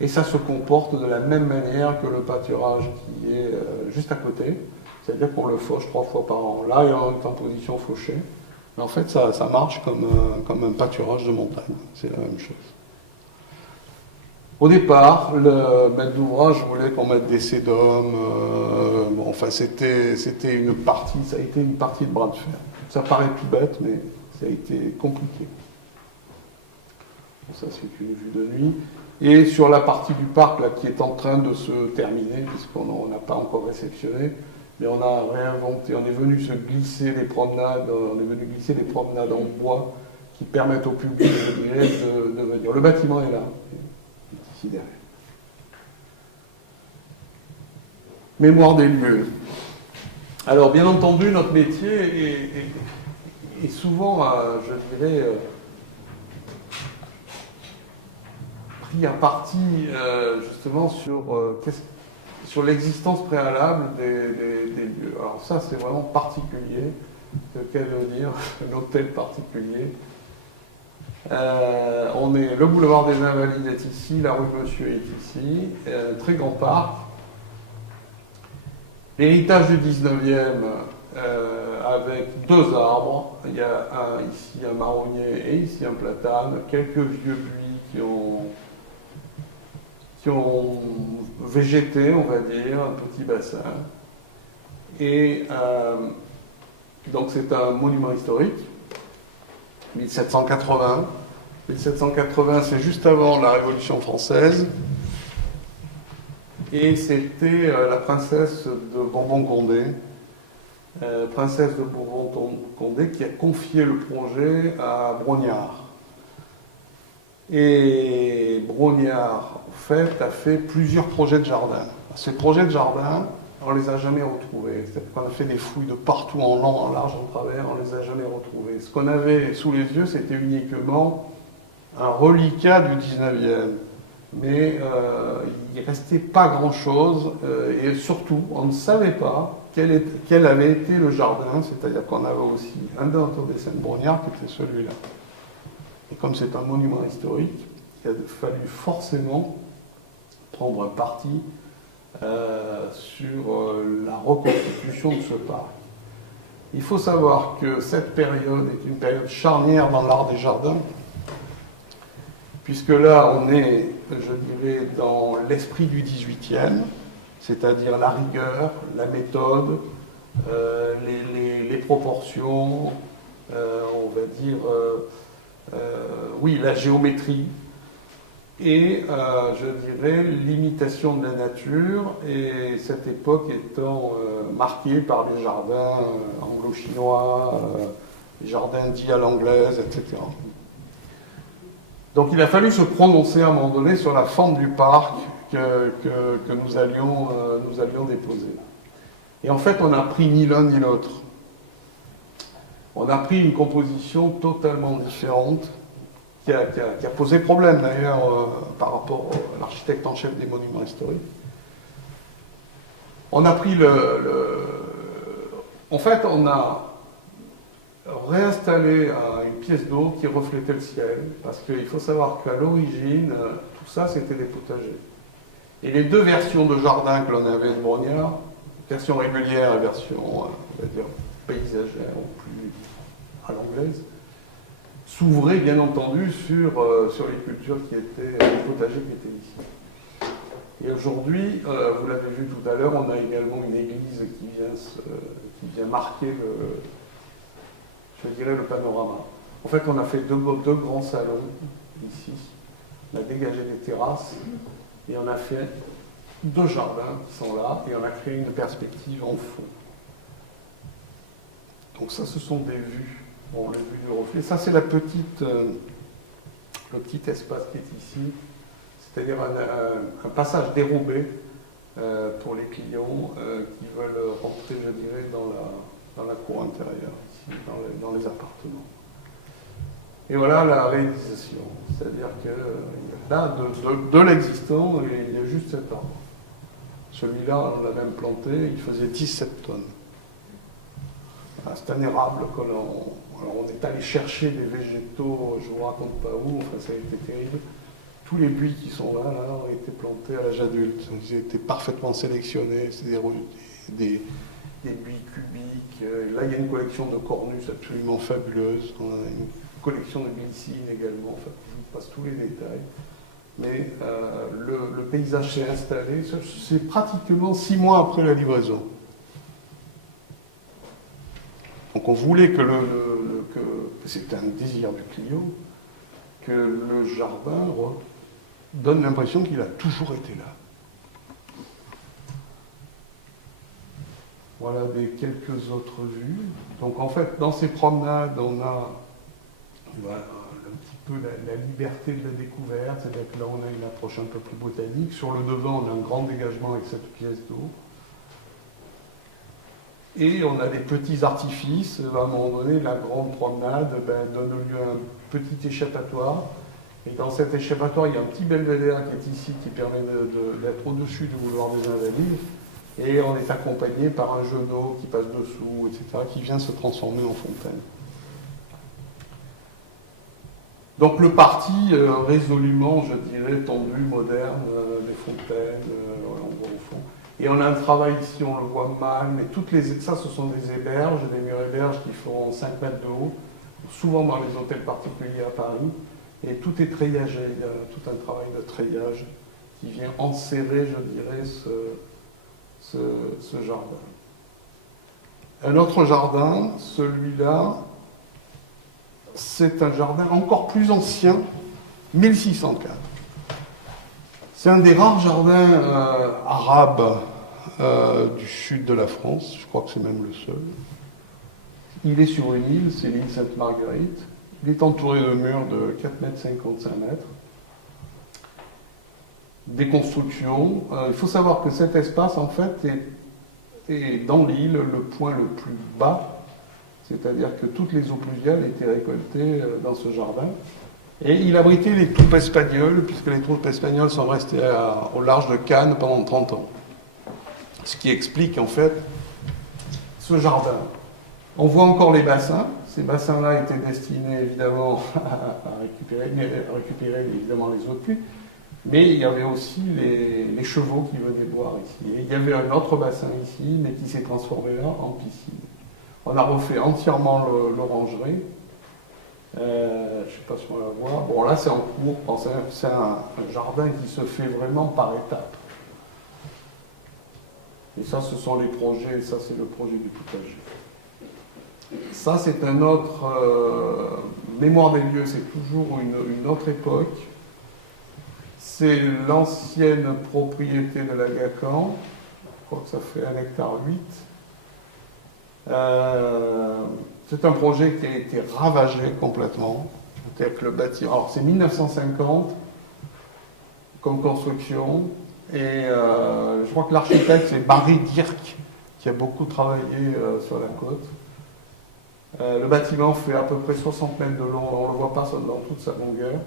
Et ça se comporte de la même manière que le pâturage qui est juste à côté. C'est-à-dire qu'on le fauche 3 fois par an. Là, il est en position fauchée. Mais en fait, ça marche comme un pâturage de montagne. C'est la même chose. Au départ, le maître d'ouvrage voulait qu'on mette des sédums. C'était une partie, ça a été une partie de bras de fer. Ça paraît tout bête, mais ça a été compliqué. Bon, ça, c'est une vue de nuit. Et sur la partie du parc là, qui est en train de se terminer, puisqu'on n'a pas encore réceptionné, mais on a réinventé, on est venu se glisser des promenades, on est venu glisser des promenades en bois qui permettent au public, je dirais, de venir. Le bâtiment est là, il est ici derrière. Mémoire des lieux. Alors, bien entendu, notre métier est souvent, je dirais, pris à partie justement sur l'existence préalable des lieux. Alors ça, c'est vraiment particulier. Quel veut dire un hôtel particulier. Le boulevard des Invalides est ici, la rue Monsieur est ici, un très grand parc. L'héritage du 19e avec deux arbres. Il y a ici un marronnier et ici un platane. Quelques vieux buis qui ont végété, on va dire, un petit bassin. Et donc c'est un monument historique, 1780. 1780, c'est juste avant la Révolution française. Et c'était la princesse de Bourbon-Condé, qui a confié le projet à Brognard. Et Brognard, en fait, a fait plusieurs projets de jardin. Ces projets de jardin, on ne les a jamais retrouvés. C'est-à-dire qu'on a fait des fouilles de partout, en long, en large, en travers, on ne les a jamais retrouvés. Ce qu'on avait sous les yeux, c'était uniquement un reliquat du 19e. Mais il ne restait pas grand-chose, et surtout, on ne savait pas quel avait été le jardin, c'est-à-dire qu'on avait aussi un denteur des Seine-Brognard qui était celui-là. Et comme c'est un monument historique, il a fallu forcément prendre un parti sur la reconstitution de ce parc. Il faut savoir que cette période est une période charnière dans l'art des jardins, puisque là, on est, je dirais, dans l'esprit du 18e, c'est-à-dire la rigueur, la méthode, les proportions, on va dire, oui, la géométrie, et, je dirais, l'imitation de la nature, et cette époque étant marquée par les jardins anglo-chinois, les jardins dits à l'anglaise, etc. Donc il a fallu se prononcer à un moment donné sur la forme du parc que nous allions déposer. Et en fait, on n'a pris ni l'un ni l'autre. On a pris une composition totalement différente, qui a posé problème d'ailleurs par rapport à l'architecte en chef des monuments historiques. On a pris En fait, on a réinstallé une pièce d'eau qui reflétait le ciel, parce qu'il faut savoir qu'à l'origine, tout ça, c'était des potagers. Et les deux versions de jardin que l'on avait de Brognard, version régulière et version, on va dire, paysagère, ou plus à l'anglaise, s'ouvraient bien entendu sur les cultures qui étaient, les potagers qui étaient ici. Et aujourd'hui, vous l'avez vu tout à l'heure, on a également une église qui vient marquer je dirais le panorama. En fait, on a fait deux grands salons ici. On a dégagé des terrasses et on a fait deux jardins qui sont là et on a créé une perspective en fond. Donc ça, ce sont des vues. Bon, les vues du reflet. Ça, c'est le petit espace qui est ici. C'est-à-dire un passage dérobé pour les clients qui veulent rentrer, je dirais, dans la cour intérieure, ici, dans les appartements. Et voilà la réalisation. C'est-à-dire que là, de l'existant, il y a juste cet arbre. Celui-là, on l'a même planté, il faisait 17 tonnes. C'est un érable que alors on est allé chercher des végétaux, je ne vous raconte pas où, enfin ça a été terrible. Tous les buis qui sont là ont été plantés à l'âge adulte. Ils ont été parfaitement sélectionnés, c'est des buis cubiques. Là, il y a une collection de cornus absolument fabuleuse. On a une collection de glycines également. Enfin, je vous passe tous les détails. Mais le paysage s'est installé. C'est pratiquement 6 mois après la livraison. Donc on voulait que c'était un désir du client, que le jardin donne l'impression qu'il a toujours été là. Voilà quelques autres vues. Donc en fait, dans ces promenades, on a un petit peu la liberté de la découverte, c'est-à-dire que là on a une approche un peu plus botanique. Sur le devant, on a un grand dégagement avec cette pièce d'eau. Et on a des petits artifices. À un moment donné, la grande promenade donne lieu à un petit échappatoire. Et dans cet échappatoire, il y a un petit belvédère qui est ici, qui permet d'être au-dessus du boulevard des Invalides. Et on est accompagné par un jet d'eau qui passe dessous, etc., qui vient se transformer en fontaine. Donc le parti résolument, je dirais, tendu, moderne, des fontaines, on voit au fond. Et on a un travail ici, on le voit mal, mais ça ce sont des héberges, des murs héberges qui font 5 mètres de haut, souvent dans les hôtels particuliers à Paris. Et tout est treillagé, il y a tout un travail de treillage qui vient enserrer, je dirais, ce jardin. Un autre jardin, celui-là, c'est un jardin encore plus ancien, 1604. C'est un des rares jardins arabes du sud de la France, je crois que c'est même le seul. Il est sur une île, c'est l'île Sainte-Marguerite. Il est entouré de murs de 4 mètres 55 mètres. Des constructions. Il faut savoir que cet espace, en fait, est dans l'île le point le plus bas, c'est-à-dire que toutes les eaux pluviales étaient récoltées dans ce jardin. Et il abritait les troupes espagnoles, puisque les troupes espagnoles sont restées au large de Cannes pendant 30 ans. Ce qui explique, en fait, ce jardin. On voit encore les bassins. Ces bassins-là étaient destinés, évidemment, à récupérer évidemment les eaux de pluie. Mais il y avait aussi les chevaux qui venaient boire ici. Et il y avait un autre bassin ici, mais qui s'est transformé là en piscine. On a refait entièrement l'orangerie. Je ne sais pas si on la voit. Bon, là, c'est en cours. Bon, c'est un jardin qui se fait vraiment par étapes. Et ça, ce sont les projets. Ça, c'est le projet du potager. Ça, c'est un autre mémoire des lieux. C'est toujours une autre époque. C'est l'ancienne propriété de la Gacan. Je crois que ça fait 1,8 hectare. C'est un projet qui a été ravagé complètement. Avec le bâtiment. Alors, c'est 1950 comme construction. Et je crois que l'architecte, c'est Barry Dirk, qui a beaucoup travaillé sur la côte. Le bâtiment fait à peu près 60 mètres de long. On ne le voit pas dans toute sa longueur.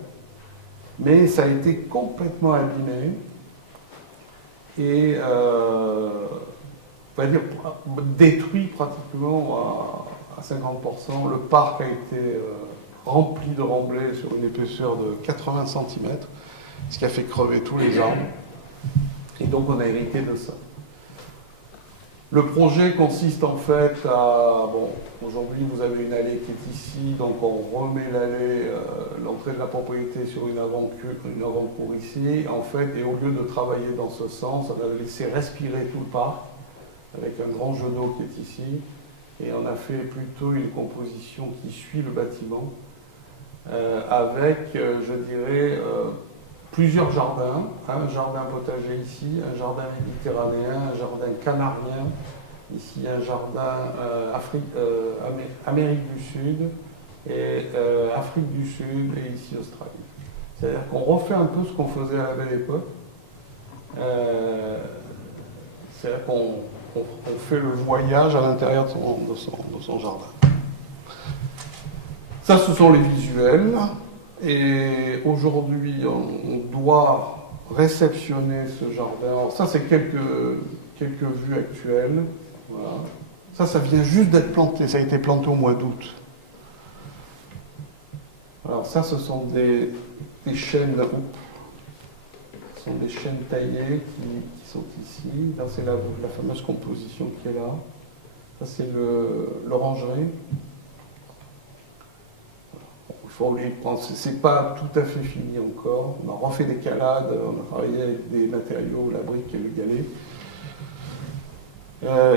Mais ça a été complètement abîmé et on va dire, détruit pratiquement à 50%. Le parc a été rempli de remblais sur une épaisseur de 80 cm, ce qui a fait crever tous les arbres. Et donc on a hérité de ça. Le projet consiste en fait à... Bon, aujourd'hui vous avez une allée qui est ici, donc on remet l'allée, l'entrée de la propriété sur une avant-cour ici, en fait, et au lieu de travailler dans ce sens, on a laissé respirer tout le parc, avec un grand jet d'eau qui est ici, et on a fait plutôt une composition qui suit le bâtiment, avec, je dirais, plusieurs jardins, un jardin potager ici, un jardin méditerranéen, un jardin canarien, ici un jardin Amérique du Sud, et Afrique du Sud, et ici Australie. C'est-à-dire qu'on refait un peu ce qu'on faisait à la belle époque. C'est-à-dire qu'on fait le voyage à l'intérieur de son jardin. Ça, ce sont les visuels. Et aujourd'hui, on doit réceptionner ce jardin. Alors ça, c'est quelques vues actuelles. Voilà. Ça vient juste d'être planté. Ça a été planté au mois d'août. Alors ça, ce sont des chênes. Ce sont des chênes taillés qui sont ici. Là, c'est la fameuse composition qui est là. Ça, c'est l'orangerie. C'est pas tout à fait fini encore. On a refait des calades, on a travaillé avec des matériaux, la brique et le galet.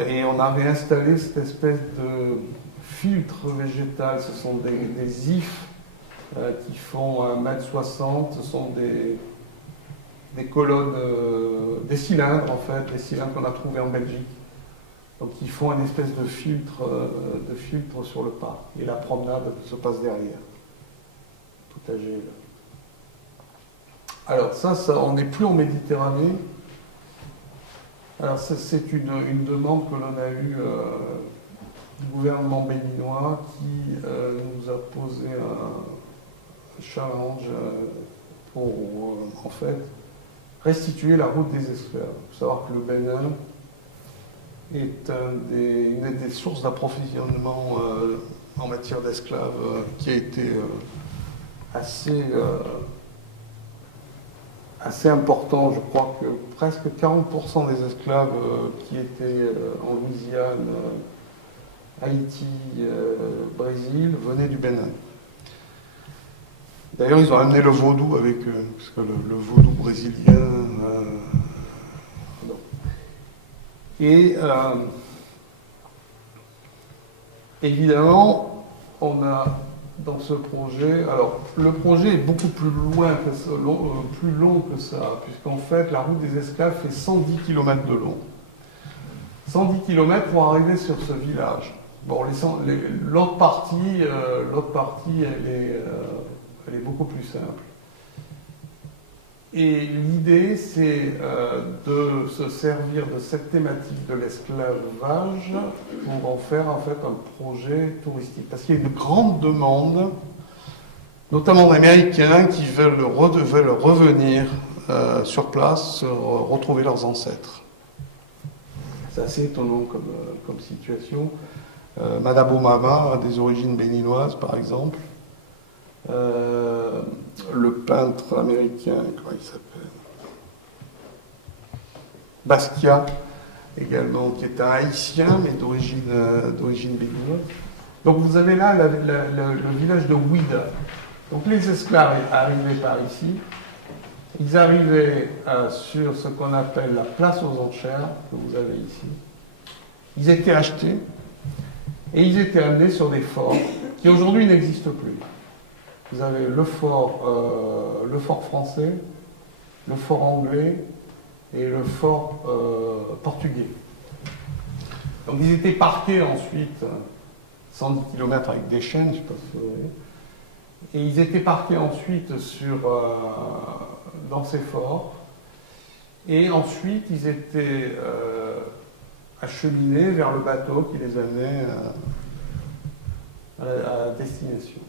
Et on a réinstallé cette espèce de filtre végétal. Ce sont des ifs qui font 1,60 m. Ce sont des colonnes, des cylindres en fait, des cylindres qu'on a trouvés en Belgique. Donc ils font une espèce de filtre sur le parc. Et la promenade se passe derrière. Potager là. Alors ça, on n'est plus en Méditerranée. Alors c'est une demande que l'on a eue du gouvernement béninois qui nous a posé un challenge pour en fait restituer la route des esclaves. Il faut savoir que le Bénin est une des sources d'approvisionnement en matière d'esclaves qui a été assez important. Je crois que presque 40% des esclaves qui étaient en Louisiane, Haïti, Brésil, venaient du Bénin. D'ailleurs, ils ont amené le vaudou avec eux, parce que le vaudou brésilien... Et évidemment, on a dans ce projet... Alors, le projet est beaucoup plus loin que ça, plus long que ça, puisqu'en fait, la route des esclaves fait 110 km de long. 110 km pour arriver sur ce village. Bon, l'autre partie, elle est beaucoup plus simple. Et l'idée, c'est de se servir de cette thématique de l'esclavage pour en faire en fait un projet touristique. Parce qu'il y a une grande demande, notamment d'Américains qui veulent revenir sur place, retrouver leurs ancêtres. C'est assez étonnant comme situation. Madame Obama a des origines béninoises, par exemple. Le peintre américain, comment il s'appelle, Basquiat, également, qui est un haïtien, mais d'origine béninoise. Donc vous avez là le village de Ouida. Donc les esclaves arrivaient par ici. Ils arrivaient sur ce qu'on appelle la place aux enchères, que vous avez ici. Ils étaient achetés et ils étaient amenés sur des forts qui aujourd'hui n'existent plus. Vous avez le fort français, le fort anglais et le fort portugais. Donc ils étaient parqués ensuite, 110 km avec des chaînes, je ne sais pas si vous voyez, et ils étaient parqués ensuite dans ces forts, et ensuite ils étaient acheminés vers le bateau qui les amenait à destination.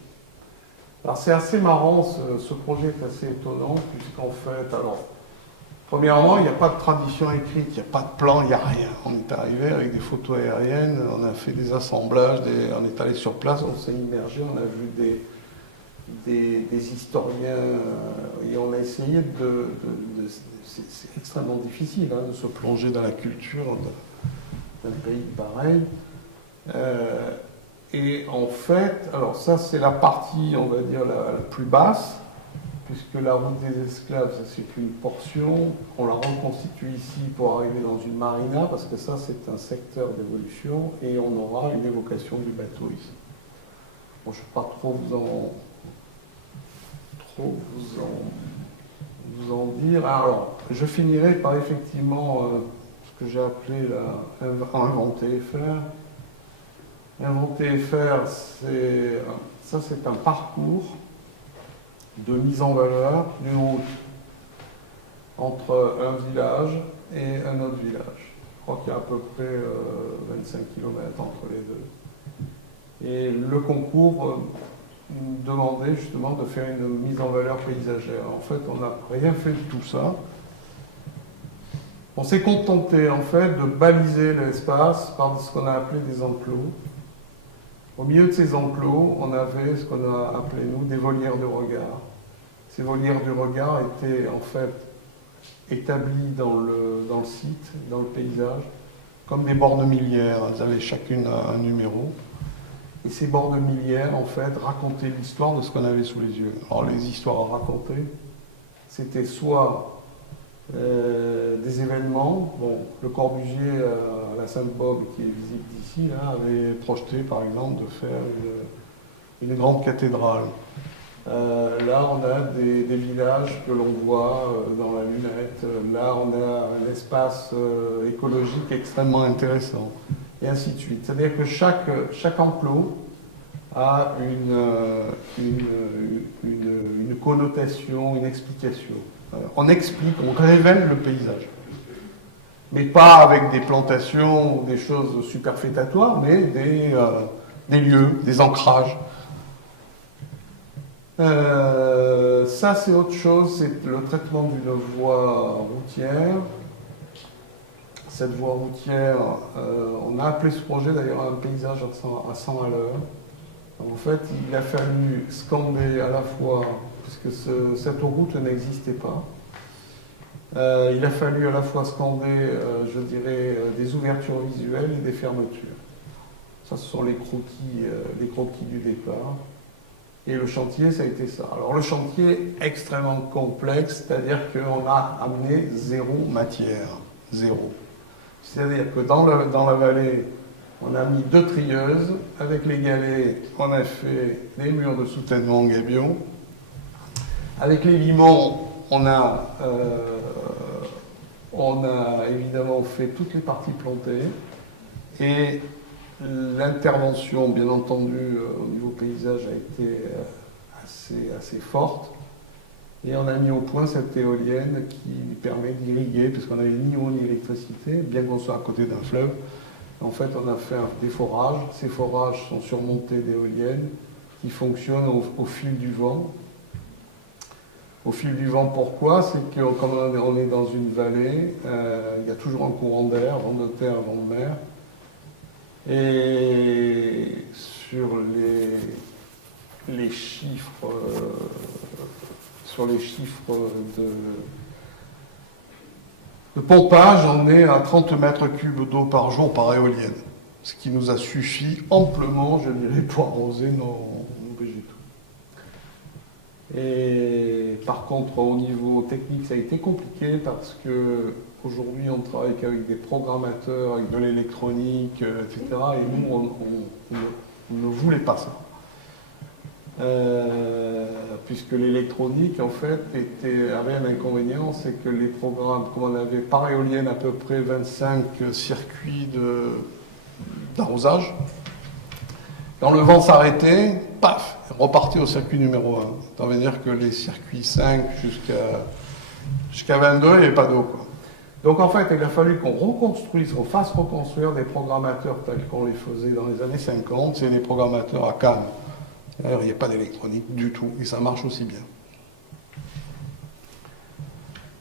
Alors c'est assez marrant, ce projet est assez étonnant, puisqu'en fait, alors, premièrement, il n'y a pas de tradition écrite, il n'y a pas de plan, il n'y a rien. On est arrivé avec des photos aériennes, on a fait des assemblages, on est allé sur place, on s'est immergé, on a vu des historiens, et on a essayé c'est extrêmement difficile de se plonger dans la culture d'un pays pareil. Et en fait, alors ça c'est la partie, on va dire, la plus basse, puisque la route des esclaves, ça c'est une portion, on la reconstitue ici pour arriver dans une marina, parce que ça c'est un secteur d'évolution, et on aura une évocation du bateau ici. Bon, je ne vais pas trop vous en dire. Alors, je finirai par effectivement ce que j'ai appelé inventer et faire. Inventer et faire, c'est un parcours de mise en valeur d'une route entre un village et un autre village. Je crois qu'il y a à peu près 25 km entre les deux. Et le concours demandait justement de faire une mise en valeur paysagère. En fait, on n'a rien fait de tout ça. On s'est contenté en fait de baliser l'espace par ce qu'on a appelé des enclos. Au milieu de ces enclos, on avait ce qu'on a appelé, nous, des volières de regard. Ces volières de regard étaient en fait établies dans le site, dans le paysage, comme des bornes millières. Elles avaient chacune un numéro. Et ces bornes millières, en fait, racontaient l'histoire de ce qu'on avait sous les yeux. Alors, les histoires à raconter, c'était soit des événements. Bon, le Corbusier à la Sainte-Bob, qui est visible d'ici, là, avait projeté, par exemple, de faire une grande cathédrale. Là, on a des villages que l'on voit dans la lunette. Là, on a un espace écologique extrêmement intéressant. Et ainsi de suite. C'est-à-dire que chaque enclos a une connotation, une explication. On explique, on révèle le paysage. Mais pas avec des plantations ou des choses superfétatoires, mais des lieux, des ancrages. Ça, c'est autre chose, c'est le traitement d'une voie routière. Cette voie routière, on a appelé ce projet d'ailleurs un paysage à 100 à l'heure. En fait, il a fallu scander à la fois, puisque cette route n'existait pas, il a fallu à la fois scander, je dirais, des ouvertures visuelles et des fermetures. Ça, ce sont les croquis du départ. Et le chantier, ça a été ça. Alors le chantier est extrêmement complexe, c'est-à-dire qu'on a amené zéro matière. Zéro. C'est-à-dire que dans la vallée, on a mis 2 trieuses. Avec les galets, on a fait les murs de soutènement gabion. Avec les limons, on a évidemment fait toutes les parties plantées. Et l'intervention, bien entendu, au niveau paysage a été assez forte. Et on a mis au point cette éolienne qui permet d'irriguer, puisqu'on n'avait ni eau ni électricité, bien qu'on soit à côté d'un fleuve. En fait, on a fait des forages. Ces forages sont surmontés d'éoliennes qui fonctionnent au fil du vent. Au fil du vent, pourquoi? C'est que comme on est dans une vallée, il y a toujours un courant d'air, vent de terre, vent de mer. Et sur les chiffres, de pompage, on est à 30 mètres cubes d'eau par jour par éolienne. Ce qui nous a suffi amplement, je dirais, pour arroser nos végétaux. Et par contre, au niveau technique, ça a été compliqué parce que aujourd'hui, on travaille qu'avec des programmateurs, avec de l'électronique, etc. Et nous, on ne voulait pas ça. Puisque l'électronique, en fait, avait un inconvénient, c'est que les programmes, comme on avait par éolienne à peu près 25 circuits d'arrosage, quand le vent s'arrêtait, paf, repartait au circuit numéro 1. Ça veut dire que les circuits 5 jusqu'à 22, il n'y avait pas d'eau, quoi. Donc en fait, il a fallu qu'on fasse reconstruire des programmateurs tels qu'on les faisait dans les années 50. C'est des programmateurs à Cannes. D'ailleurs, il n'y a pas d'électronique du tout, et ça marche aussi bien.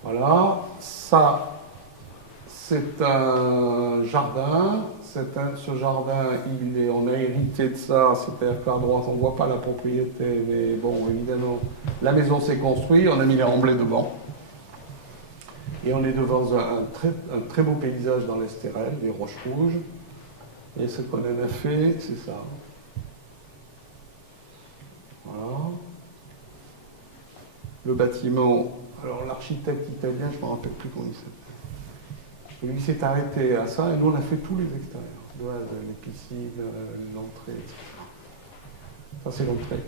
Voilà, ça, c'est un jardin. Ce jardin, on a hérité de ça, c'est-à-dire qu'à droite, on ne voit pas la propriété, mais bon, évidemment, la maison s'est construite, on a mis les remblais devant. Et on est devant un très beau paysage dans l'Estérel, les roches rouges. Et ce qu'on en a fait, c'est ça. Voilà. Le bâtiment, alors l'architecte italien, je ne me rappelle plus comment il s'appelle. Lui s'est arrêté à ça et nous on a fait tous les extérieurs. Les piscines, l'entrée, etc. Ça c'est l'entrée.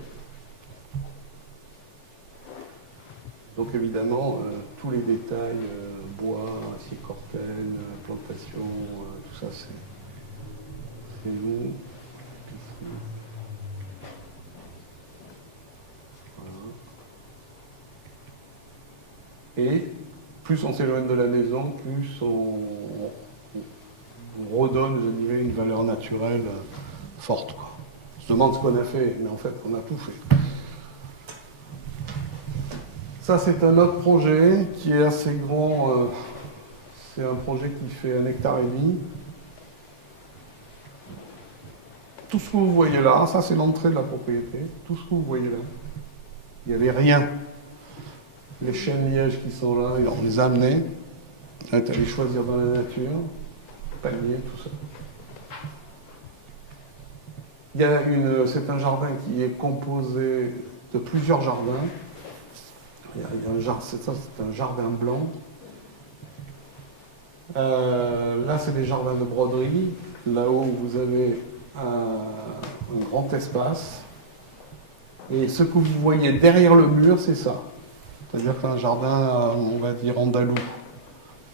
Donc évidemment, tous les détails, bois, acier corten, plantation, tout ça c'est nous. Et plus on s'éloigne de la maison, plus on redonne, je dirais, une valeur naturelle forte, quoi. On se demande ce qu'on a fait, mais en fait, on a tout fait. Ça, c'est un autre projet qui est assez grand. C'est un projet qui fait 1,5 hectare. Tout ce que vous voyez là, ça, c'est l'entrée de la propriété. Tout ce que vous voyez là, il n'y avait rien. Les chênes lièges qui sont là, on les a amenés. On est allé choisir dans la nature, palmiers, tout ça. C'est un jardin qui est composé de plusieurs jardins. Il y a un jardin, c'est un jardin blanc. Là, c'est des jardins de broderie. Là-haut, vous avez un grand espace. Et ce que vous voyez derrière le mur, c'est ça. C'est-à-dire qu'un jardin, on va dire andalou,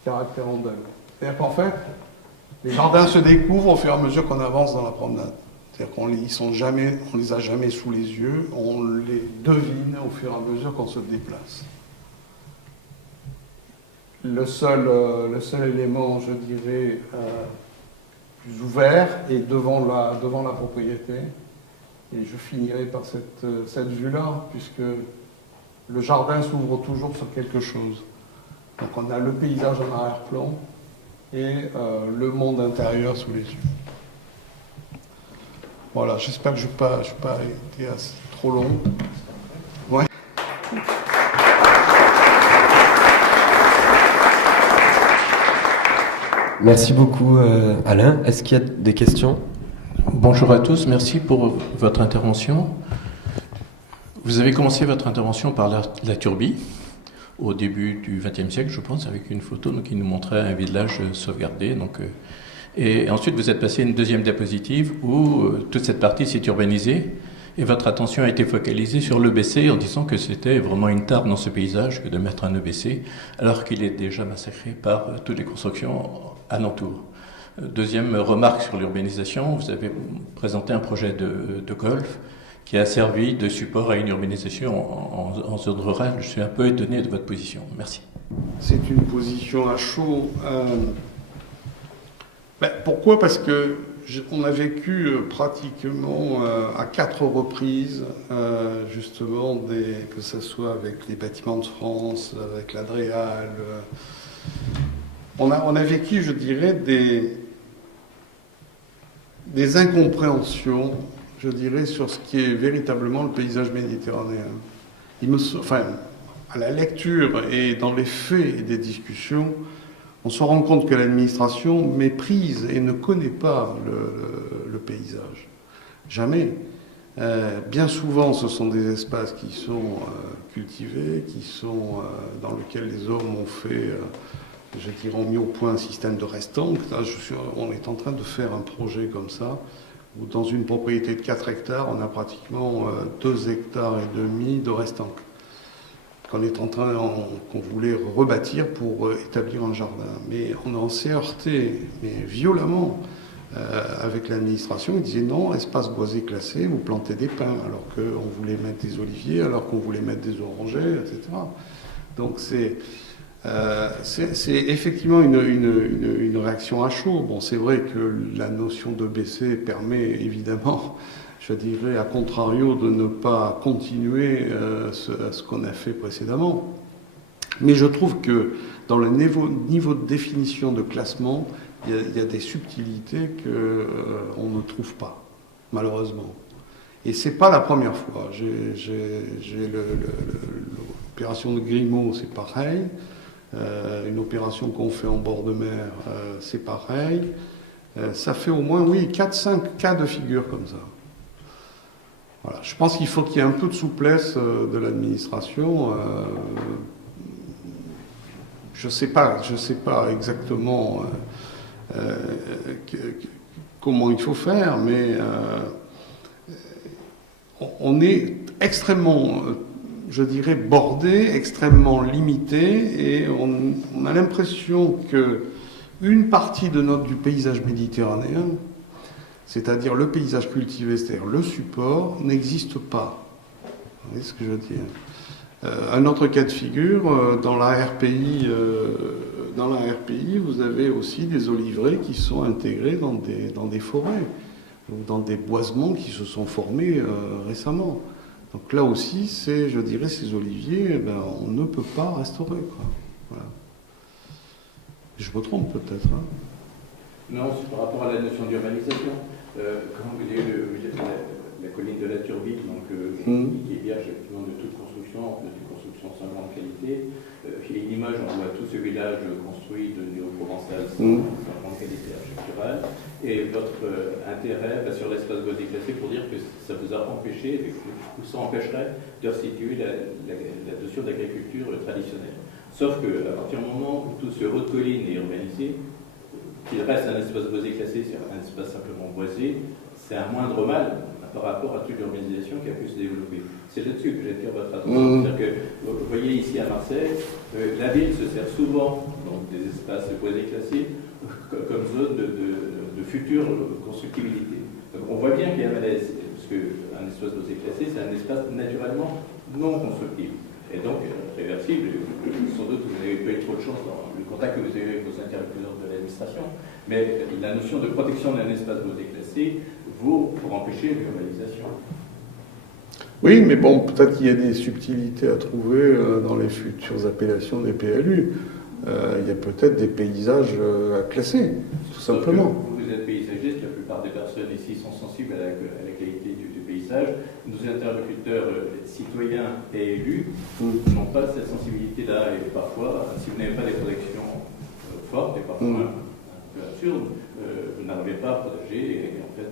caractère andalou. C'est-à-dire qu'en fait, les jardins se découvrent au fur et à mesure qu'on avance dans la promenade. C'est-à-dire qu'on les a jamais sous les yeux, on les devine au fur et à mesure qu'on se déplace. Le seul élément, je dirais, plus ouvert est devant la propriété. Et je finirai par cette vue-là, puisque le jardin s'ouvre toujours sur quelque chose. Donc on a le paysage en arrière-plan et le monde intérieur sous les yeux. Voilà, j'espère que je n'ai pas été trop long. Ouais. Merci beaucoup Alain. Est-ce qu'il y a des questions ? Bonjour à tous, merci pour votre intervention. Vous avez commencé votre intervention par la Turbie, au début du XXe siècle, je pense, avec une photo qui nous montrait un village sauvegardé. Et ensuite, vous êtes passé à une deuxième diapositive où toute cette partie s'est urbanisée et votre attention a été focalisée sur l'EBC en disant que c'était vraiment une tare dans ce paysage que de mettre un EBC, alors qu'il est déjà massacré par toutes les constructions alentour. Deuxième remarque sur l'urbanisation, vous avez présenté un projet de golf qui a servi de support à une urbanisation en zone rurale. Je suis un peu étonné de votre position. Merci. C'est une position à chaud. Pourquoi ? Parce qu'on a vécu pratiquement à 4 reprises, justement, que ce soit avec les Bâtiments de France, avec l'Adréal. On a vécu, je dirais, des incompréhensions, je dirais, sur ce qui est véritablement le paysage méditerranéen. À la lecture et dans les faits et des discussions, on se rend compte que l'administration méprise et ne connaît pas le paysage. Jamais. Bien souvent, ce sont des espaces qui sont cultivés, dans lesquels les hommes ont fait... je dirais, ont mis au point un système de restanques. Là, on est en train de faire un projet comme ça, où dans une propriété de 4 hectares, on a pratiquement 2,5 hectares de restanques, qu'on voulait rebâtir pour établir un jardin. Mais on s'est heurté, mais violemment, avec l'administration. Ils disaient non, espace boisé classé, vous plantez des pins, alors qu'on voulait mettre des oliviers, alors qu'on voulait mettre des orangers, etc. Donc c'est effectivement une réaction à chaud. Bon, c'est vrai que la notion de BC permet évidemment, je dirais, à contrario, de ne pas continuer ce qu'on a fait précédemment. Mais je trouve que dans le niveau de définition de classement, il y a des subtilités qu'on ne trouve pas, malheureusement. Et c'est pas la première fois. L'opération de Grimaud, c'est pareil. Une opération qu'on fait en bord de mer, c'est pareil. Ça fait au moins, 4-5 cas de figure comme ça. Voilà. Je pense qu'il faut qu'il y ait un peu de souplesse de l'administration. Je sais pas exactement comment il faut faire, mais on est extrêmement... je dirais, bordé, extrêmement limité, et on a l'impression qu'une partie du paysage méditerranéen, c'est-à-dire le paysage cultivé, c'est-à-dire le support, n'existe pas. Vous voyez ce que je veux dire ? Un autre cas de figure, dans la RPI, vous avez aussi des oliveraies qui sont intégrés dans des forêts, ou dans des boisements qui se sont formés récemment. Donc là aussi, je dirais, ces oliviers, on ne peut pas restaurer, quoi. Voilà. Je me trompe peut-être. Hein. Non, c'est par rapport à la notion d'urbanisation. Quand vous dites la colline de la Turbie, qui est vierge effectivement de toute construction sans grande qualité, il y a une image, on voit tout ce village construit de néo-provençal sans grande qualité architecturale. Et votre intérêt sur l'espace boisé classé pour dire que ça vous a empêché, ou ça empêcherait de restituer la notion d'agriculture traditionnelle. Sauf qu'à partir du moment où tout ce haut de colline est urbanisé, qu'il reste un espace boisé classé, c'est un espace simplement boisé, c'est un moindre mal par rapport à toute l'urbanisation qui a pu se développer. C'est là-dessus que j'attire votre attention. C'est-à-dire que, vous voyez ici à Marseille, la ville se sert souvent donc, des espaces boisés classés comme zone de future constructibilité. Donc, on voit bien qu'il y a un malaise, parce qu'un espace boisé classé, c'est un espace naturellement non constructible. Et donc, réversible, sans doute vous n'avez pas eu trop de chance dans le contact que vous avez avec vos interlocuteurs de l'administration, mais la notion de protection d'un espace boisé classé vaut pour empêcher l'urbanisation. Oui, mais bon, peut-être qu'il y a des subtilités à trouver dans les futures appellations des PLU. Il y a peut-être des paysages à classer, tout simplement. Vous êtes paysagiste, la plupart des personnes ici sont sensibles à la qualité du paysage. Nos interlocuteurs citoyens et élus n'ont pas cette sensibilité-là. Et parfois, si vous n'avez pas des protections fortes et parfois un peu absurdes, vous n'arrivez pas à protéger. Et en fait,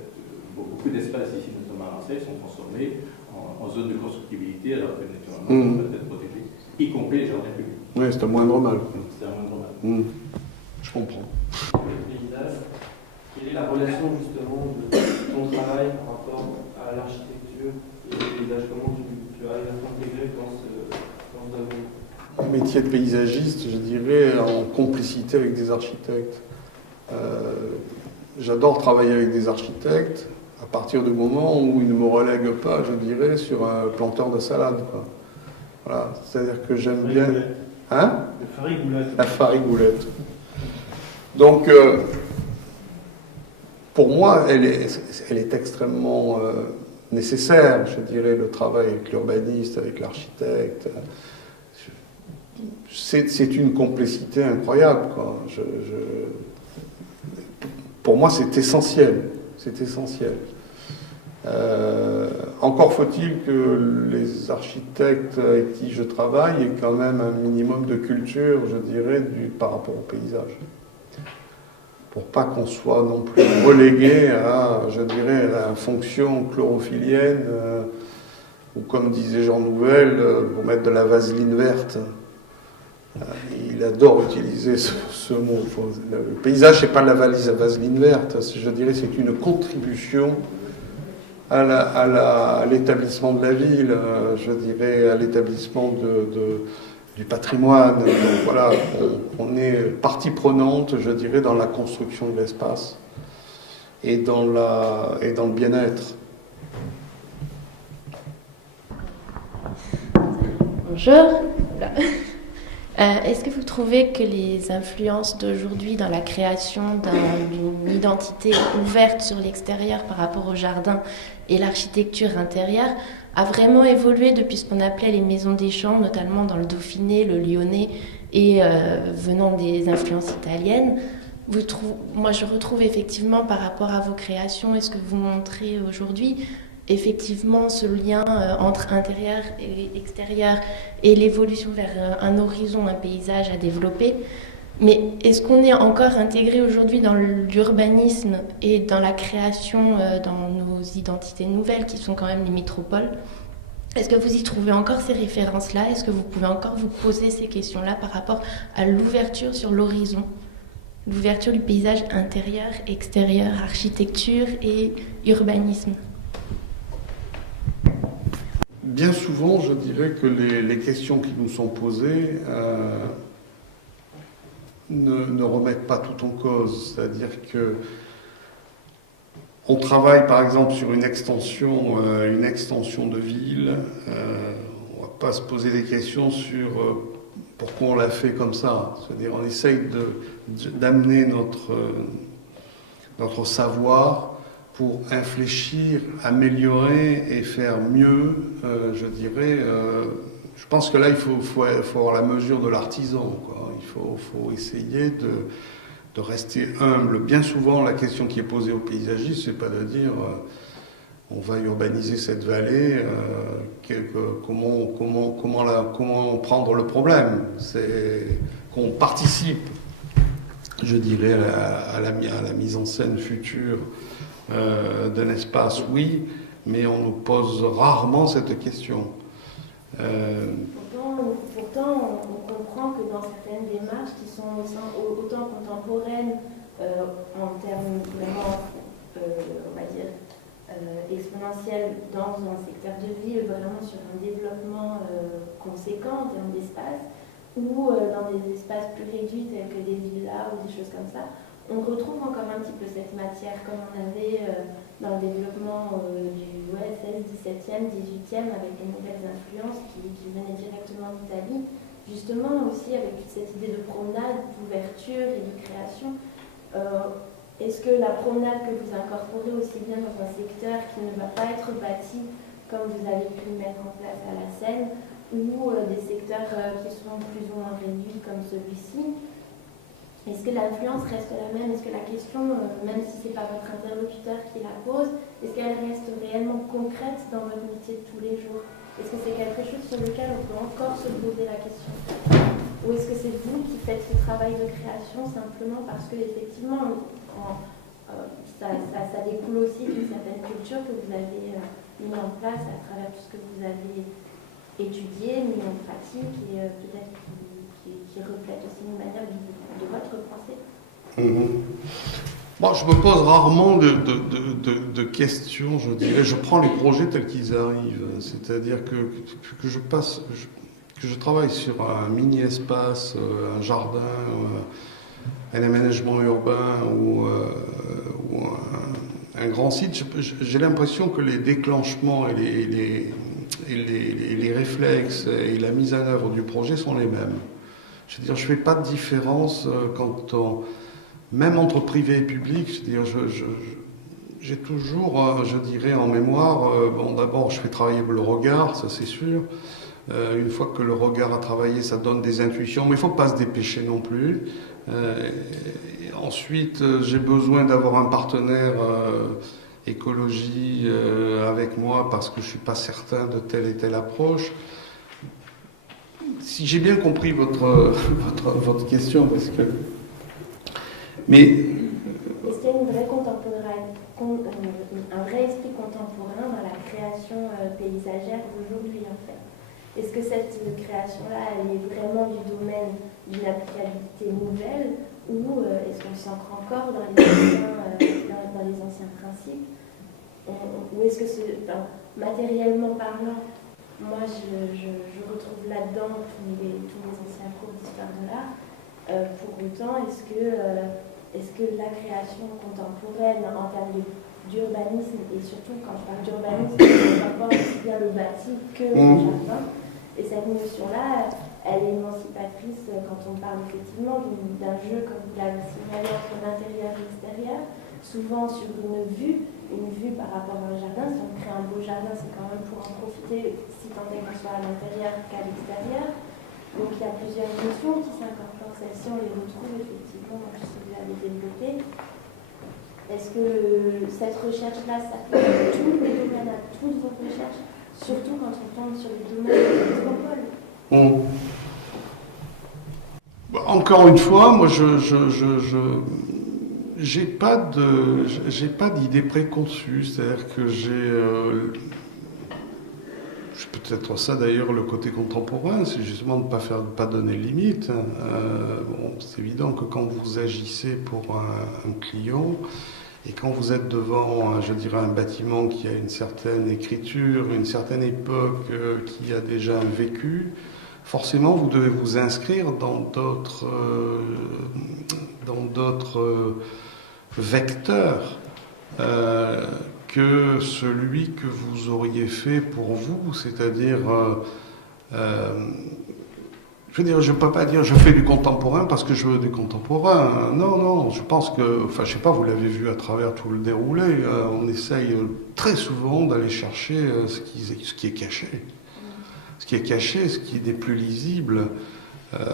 beaucoup d'espaces ici, notamment à Marseille, sont transformés en zone de constructibilité alors que naturellement, ça doit être protégé, y compris les jardins publics. Oui, c'est un moindre mal. C'est un moindre mal. Je comprends. Le paysage, quelle est la relation justement de ton travail par rapport à l'architecture et le paysage? Comment tu arrives à t'intégrer dans ce domaine? Un métier de paysagiste, je dirais, en complicité avec des architectes. J'adore travailler avec des architectes à partir du moment où ils ne me relèguent pas, je dirais, sur un planteur de salade. Quoi. Voilà, c'est-à-dire que j'aime bien... Hein? La farigoulette. Donc, pour moi, elle est extrêmement nécessaire, je dirais, le travail avec l'urbaniste, avec l'architecte. C'est une complicité incroyable, quoi. Pour moi, c'est essentiel. C'est essentiel. Encore faut-il que les architectes avec qui je travaille aient quand même un minimum de culture, je dirais, par rapport au paysage. Pour pas qu'on soit non plus relégué à, je dirais, à la fonction chlorophyllienne, ou comme disait Jean Nouvel, pour mettre de la vaseline verte. Il adore utiliser ce mot. Le paysage, c'est pas de la vaseline verte, je dirais, c'est une contribution à l'établissement de la ville, je dirais, à l'établissement du patrimoine. Donc, voilà, on est partie prenante, je dirais, dans la construction de l'espace et dans le bien-être. Bonjour. Est-ce que vous trouvez que les influences d'aujourd'hui dans la création d'une identité ouverte sur l'extérieur par rapport au jardin et l'architecture intérieure a vraiment évolué depuis ce qu'on appelait les maisons des champs, notamment dans le Dauphiné, le Lyonnais, et venant des influences italiennes? Moi, je retrouve effectivement par rapport à vos créations et ce que vous montrez aujourd'hui, effectivement ce lien entre intérieur et extérieur et l'évolution vers un horizon, un paysage à développer. Mais est-ce qu'on est encore intégré aujourd'hui dans l'urbanisme et dans la création, dans nos identités nouvelles qui sont quand même les métropoles? Est-ce que vous y trouvez encore ces références-là? Est-ce que vous pouvez encore vous poser ces questions-là par rapport à l'ouverture sur l'horizon? L'ouverture du paysage intérieur, extérieur, architecture et urbanisme? Bien souvent, je dirais que les questions qui nous sont posées ne remettent pas tout en cause. C'est-à-dire que on travaille par exemple sur une extension de ville. On ne va pas se poser des questions sur pourquoi on l'a fait comme ça. C'est-à-dire on essaye d'amener notre savoir pour infléchir, améliorer et faire mieux, je dirais. Je pense que là, il faut avoir la mesure de l'artisan, quoi. Il faut essayer de rester humble. Bien souvent, la question qui est posée aux paysagistes, c'est pas de dire on va urbaniser cette vallée, comment prendre le problème. C'est qu'on participe, je dirais, à la mise en scène future d'un espace, oui, mais on nous pose rarement cette question. Pourtant, on comprend que dans certaines démarches qui sont autant contemporaines en termes vraiment, on va dire, exponentiels résidentiel dans un secteur de ville, vraiment sur un développement conséquent en termes d'espace, ou dans des espaces plus réduits tels que des villas ou des choses comme ça, on retrouve encore un petit peu cette matière comme on avait dans le développement du 16, 17e, 18e, avec les nouvelles influences qui venaient directement d'Italie, justement aussi avec cette idée de promenade, d'ouverture et de création. Est-ce que la promenade que vous incorporez aussi bien dans un secteur qui ne va pas être bâti comme vous avez pu le mettre en place à la Seine, ou des secteurs qui sont plus ou moins réduits comme celui-ci, est-ce que l'influence reste la même? Est-ce que la question, même si ce n'est pas votre interlocuteur qui la pose, est-ce qu'elle reste réellement concrète dans votre métier de tous les jours? Est-ce que c'est quelque chose sur lequel on peut encore se poser la question? Ou est-ce que c'est vous qui faites ce travail de création simplement parce que effectivement, ça découle aussi d'une certaine culture que vous avez mis en place à travers tout ce que vous avez étudié, mis en pratique et peut-être qui reflète aussi une manière de votre pensée? Bon, je me pose rarement de questions, je dirais. Je prends les projets tels qu'ils arrivent. C'est-à-dire que je travaille sur un mini-espace, un jardin, un aménagement urbain ou un grand site. J'ai l'impression que les déclenchements et les réflexes et la mise en œuvre du projet sont les mêmes. Je veux dire, je ne fais pas de différence même entre privé et public. Je veux dire, j'ai toujours, je dirais, en mémoire, bon, d'abord, je fais travailler le regard, ça c'est sûr. Une fois que le regard a travaillé, ça donne des intuitions, mais il ne faut pas se dépêcher non plus. Ensuite, j'ai besoin d'avoir un partenaire écologie avec moi parce que je ne suis pas certain de telle et telle approche. Si j'ai bien compris votre question, parce que... Mais... Est-ce qu'il y a un vrai esprit contemporain dans la création paysagère d'aujourd'hui, en fait? Est-ce que cette création-là, elle est vraiment du domaine d'une applicabilité nouvelle, ou est-ce qu'on s'ancre encore dans les anciens principes? Ou est-ce que, matériellement parlant, moi je retrouve là-dedans tous les anciens cours d'histoire de l'art. Pour autant, est-ce que la création contemporaine en termes d'urbanisme, et surtout quand je parle d'urbanisme, je rapporte aussi bien le bâti que le jardin, et cette notion-là, elle est émancipatrice quand on parle effectivement d'un jeu, comme vous l'avez signalé, entre l'intérieur et l'extérieur, souvent sur une vue par rapport à un jardin. Si on crée un beau jardin, c'est quand même pour en profiter, si tant est qu'on soit à l'intérieur qu'à l'extérieur. Donc il y a plusieurs notions qui s'incorporent. Celles-ci, on les retrouve effectivement dans tout ce que vous avez développé. Est-ce que cette recherche-là s'applique à tous les domaines, à toutes vos recherches, surtout quand on tombe sur les domaines de métropole? Encore une fois, moi, j'ai pas d'idée préconçue. C'est-à-dire que j'ai peut-être ça d'ailleurs le côté contemporain, c'est justement de ne pas donner de limite. Bon, c'est évident que quand vous agissez pour un client et quand vous êtes devant, je dirais, un bâtiment qui a une certaine écriture, une certaine époque, qui a déjà un vécu, forcément vous devez vous inscrire dans d'autres vecteurs que celui que vous auriez fait pour vous, c'est-à-dire, je veux dire, je ne peux pas dire je fais du contemporain parce que je veux du contemporain. Non, je pense que, enfin, je sais pas, vous l'avez vu à travers tout le déroulé, on essaye très souvent d'aller chercher ce qui est caché. Ce qui est caché, ce qui n'est plus lisible,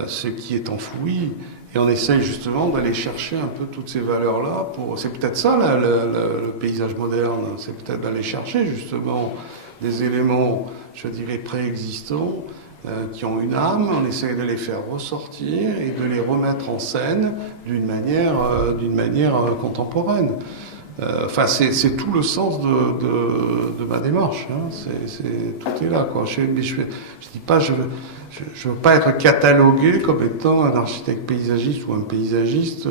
ce qui est enfoui. Et on essaye justement d'aller chercher un peu toutes ces valeurs-là. C'est peut-être ça le paysage moderne, c'est peut-être d'aller chercher justement des éléments, je dirais, préexistants, qui ont une âme. On essaye de les faire ressortir et de les remettre en scène d'une manière contemporaine. Enfin, c'est tout le sens de ma démarche. Hein. Tout est là, quoi. Je dis pas, je veux pas être catalogué comme étant un architecte paysagiste ou un paysagiste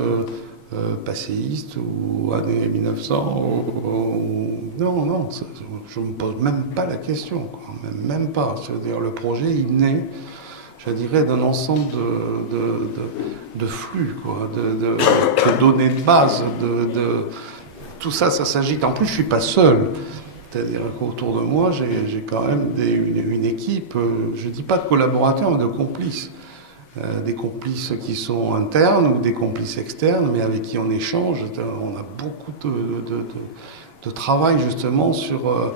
passéiste ou années 1900 non, je ne me pose même pas la question, quoi. Même pas. C'est-à-dire, le projet, il naît, je dirais, d'un ensemble de flux, quoi, de données de base, tout ça s'agite. En plus, je ne suis pas seul. C'est-à-dire qu'autour de moi, j'ai quand même une équipe, je ne dis pas de collaborateurs, mais de complices. Des complices qui sont internes ou des complices externes, mais avec qui on échange. On a beaucoup de travail justement sur,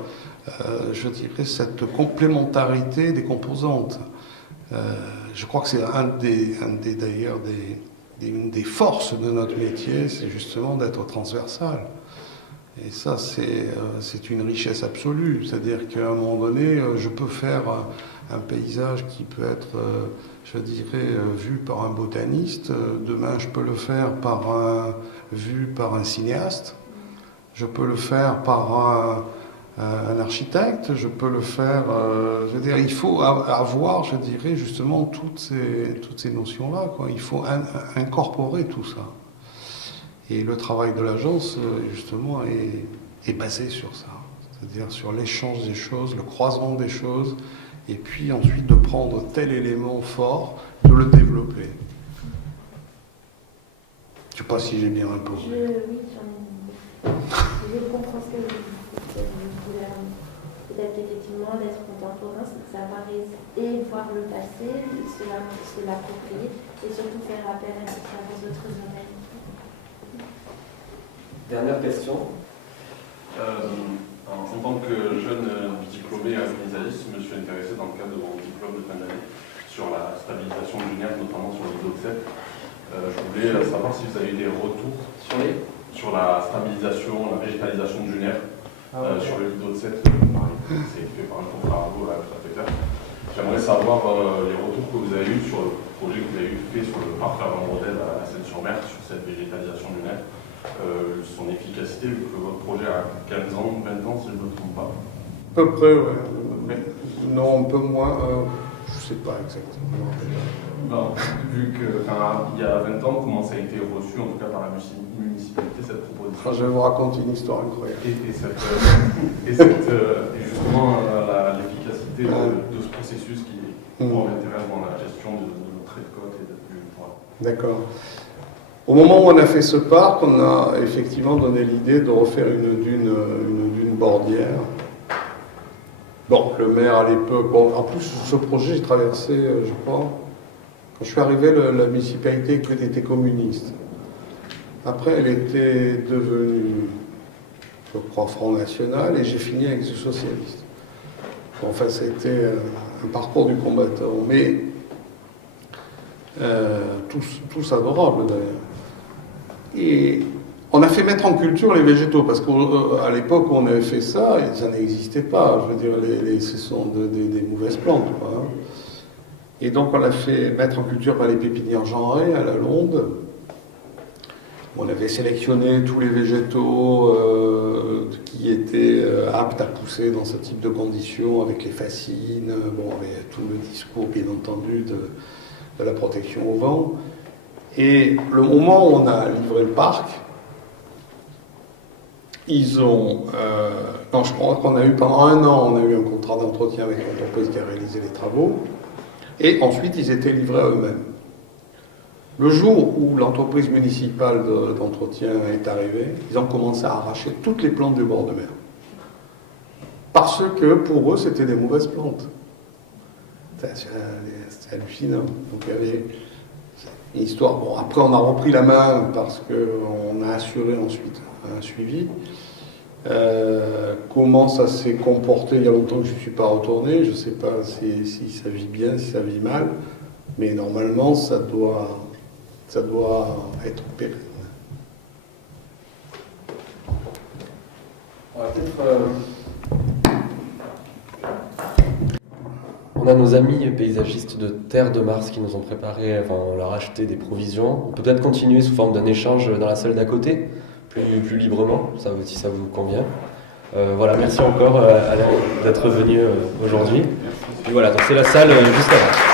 je dirais, cette complémentarité des composantes. Je crois que c'est d'ailleurs une des forces de notre métier, c'est justement d'être transversal. Et ça, c'est une richesse absolue. C'est-à-dire qu'à un moment donné, je peux faire un paysage qui peut être, je dirais, vu par un botaniste. Demain, je peux le faire vu par un cinéaste. Je peux le faire par un architecte. Je peux le faire... je veux dire, il faut avoir, je dirais, justement, toutes ces notions-là, quoi. Il faut incorporer tout ça. Et le travail de l'agence, justement, est basé sur ça. C'est-à-dire sur l'échange des choses, le croisement des choses, et puis ensuite de prendre tel élément fort, de le développer. Je ne sais pas si j'ai bien répondu. Oui, je comprends ce que vous voulez. Peut-être qu'effectivement, l'être contemporain, c'est de savoir et voir le passé, se l'approprier, et surtout faire appel à vos autres oreilles. Dernière question. En tant que jeune diplômé paysagiste, je me suis intéressé dans le cadre de mon diplôme de fin d'année sur la stabilisation dunaire, notamment sur le Lido de Sète. Je voulais savoir si vous avez eu des retours sur la stabilisation, la végétalisation dunaire sur le Lido de Sète. C'est fait par un Farrago à Péter. J'aimerais savoir les retours que vous avez eus sur le projet que vous avez fait sur le parc Avant-Brodel à Seine-sur-Mer, sur cette végétalisation dunaire. Son efficacité, vu que votre projet a 15 ans, 20 ans, si je ne me trompe pas. À peu près, oui. Non, un peu moins. Je ne sais pas exactement. Non, vu qu'il y a 20 ans, comment ça a été reçu, en tout cas par la municipalité, cette proposition? Je vais vous raconter une histoire incroyable. Et justement, l'efficacité de ce processus qui m'intéresse dans la gestion de notre trait de côte et du poids. D'accord. Au moment où on a fait ce parc, on a effectivement donné l'idée de refaire une dune bordière. Bon, le maire à l'époque... Bon, en plus, ce projet, j'ai traversé, je crois... Quand je suis arrivé, la municipalité était communiste. Après, elle était devenue, je crois, Front National, et j'ai fini avec les socialistes. Enfin, ça a été un parcours du combattant. Mais tous adorables, d'ailleurs. Et on a fait mettre en culture les végétaux, parce qu'à l'époque où on avait fait ça, ça n'existait pas. Je veux dire, ce sont des mauvaises plantes, quoi, hein. Et donc on a fait mettre en culture par les pépinières genrées à la Londe. On avait sélectionné tous les végétaux qui étaient aptes à pousser dans ce type de conditions, avec les fascines, avec tout le discours, bien entendu, de la protection au vent. Et le moment où on a livré le parc, ils ont... je crois qu'on a eu pendant 1 an, on a eu un contrat d'entretien avec l'entreprise qui a réalisé les travaux, et ensuite ils étaient livrés à eux-mêmes. Le jour où l'entreprise municipale d'entretien est arrivée, ils ont commencé à arracher toutes les plantes du bord de mer. Parce que pour eux, c'était des mauvaises plantes. C'est hallucinant. Donc il y avait une histoire. Bon, après, on a repris la main parce qu'on a assuré ensuite un suivi. Comment ça s'est comporté? Il y a longtemps que je ne suis pas retourné. Je ne sais pas si ça vit bien, si ça vit mal. Mais normalement, ça doit être pérenne. On va peut-être... On a nos amis paysagistes de Terre de Mars qui nous ont préparé, on leur a acheté des provisions. On peut peut-être continuer sous forme d'un échange dans la salle d'à côté, plus librement, si ça vous convient. Voilà, merci encore Alain d'être venu aujourd'hui. Puis voilà, donc c'est la salle juste avant.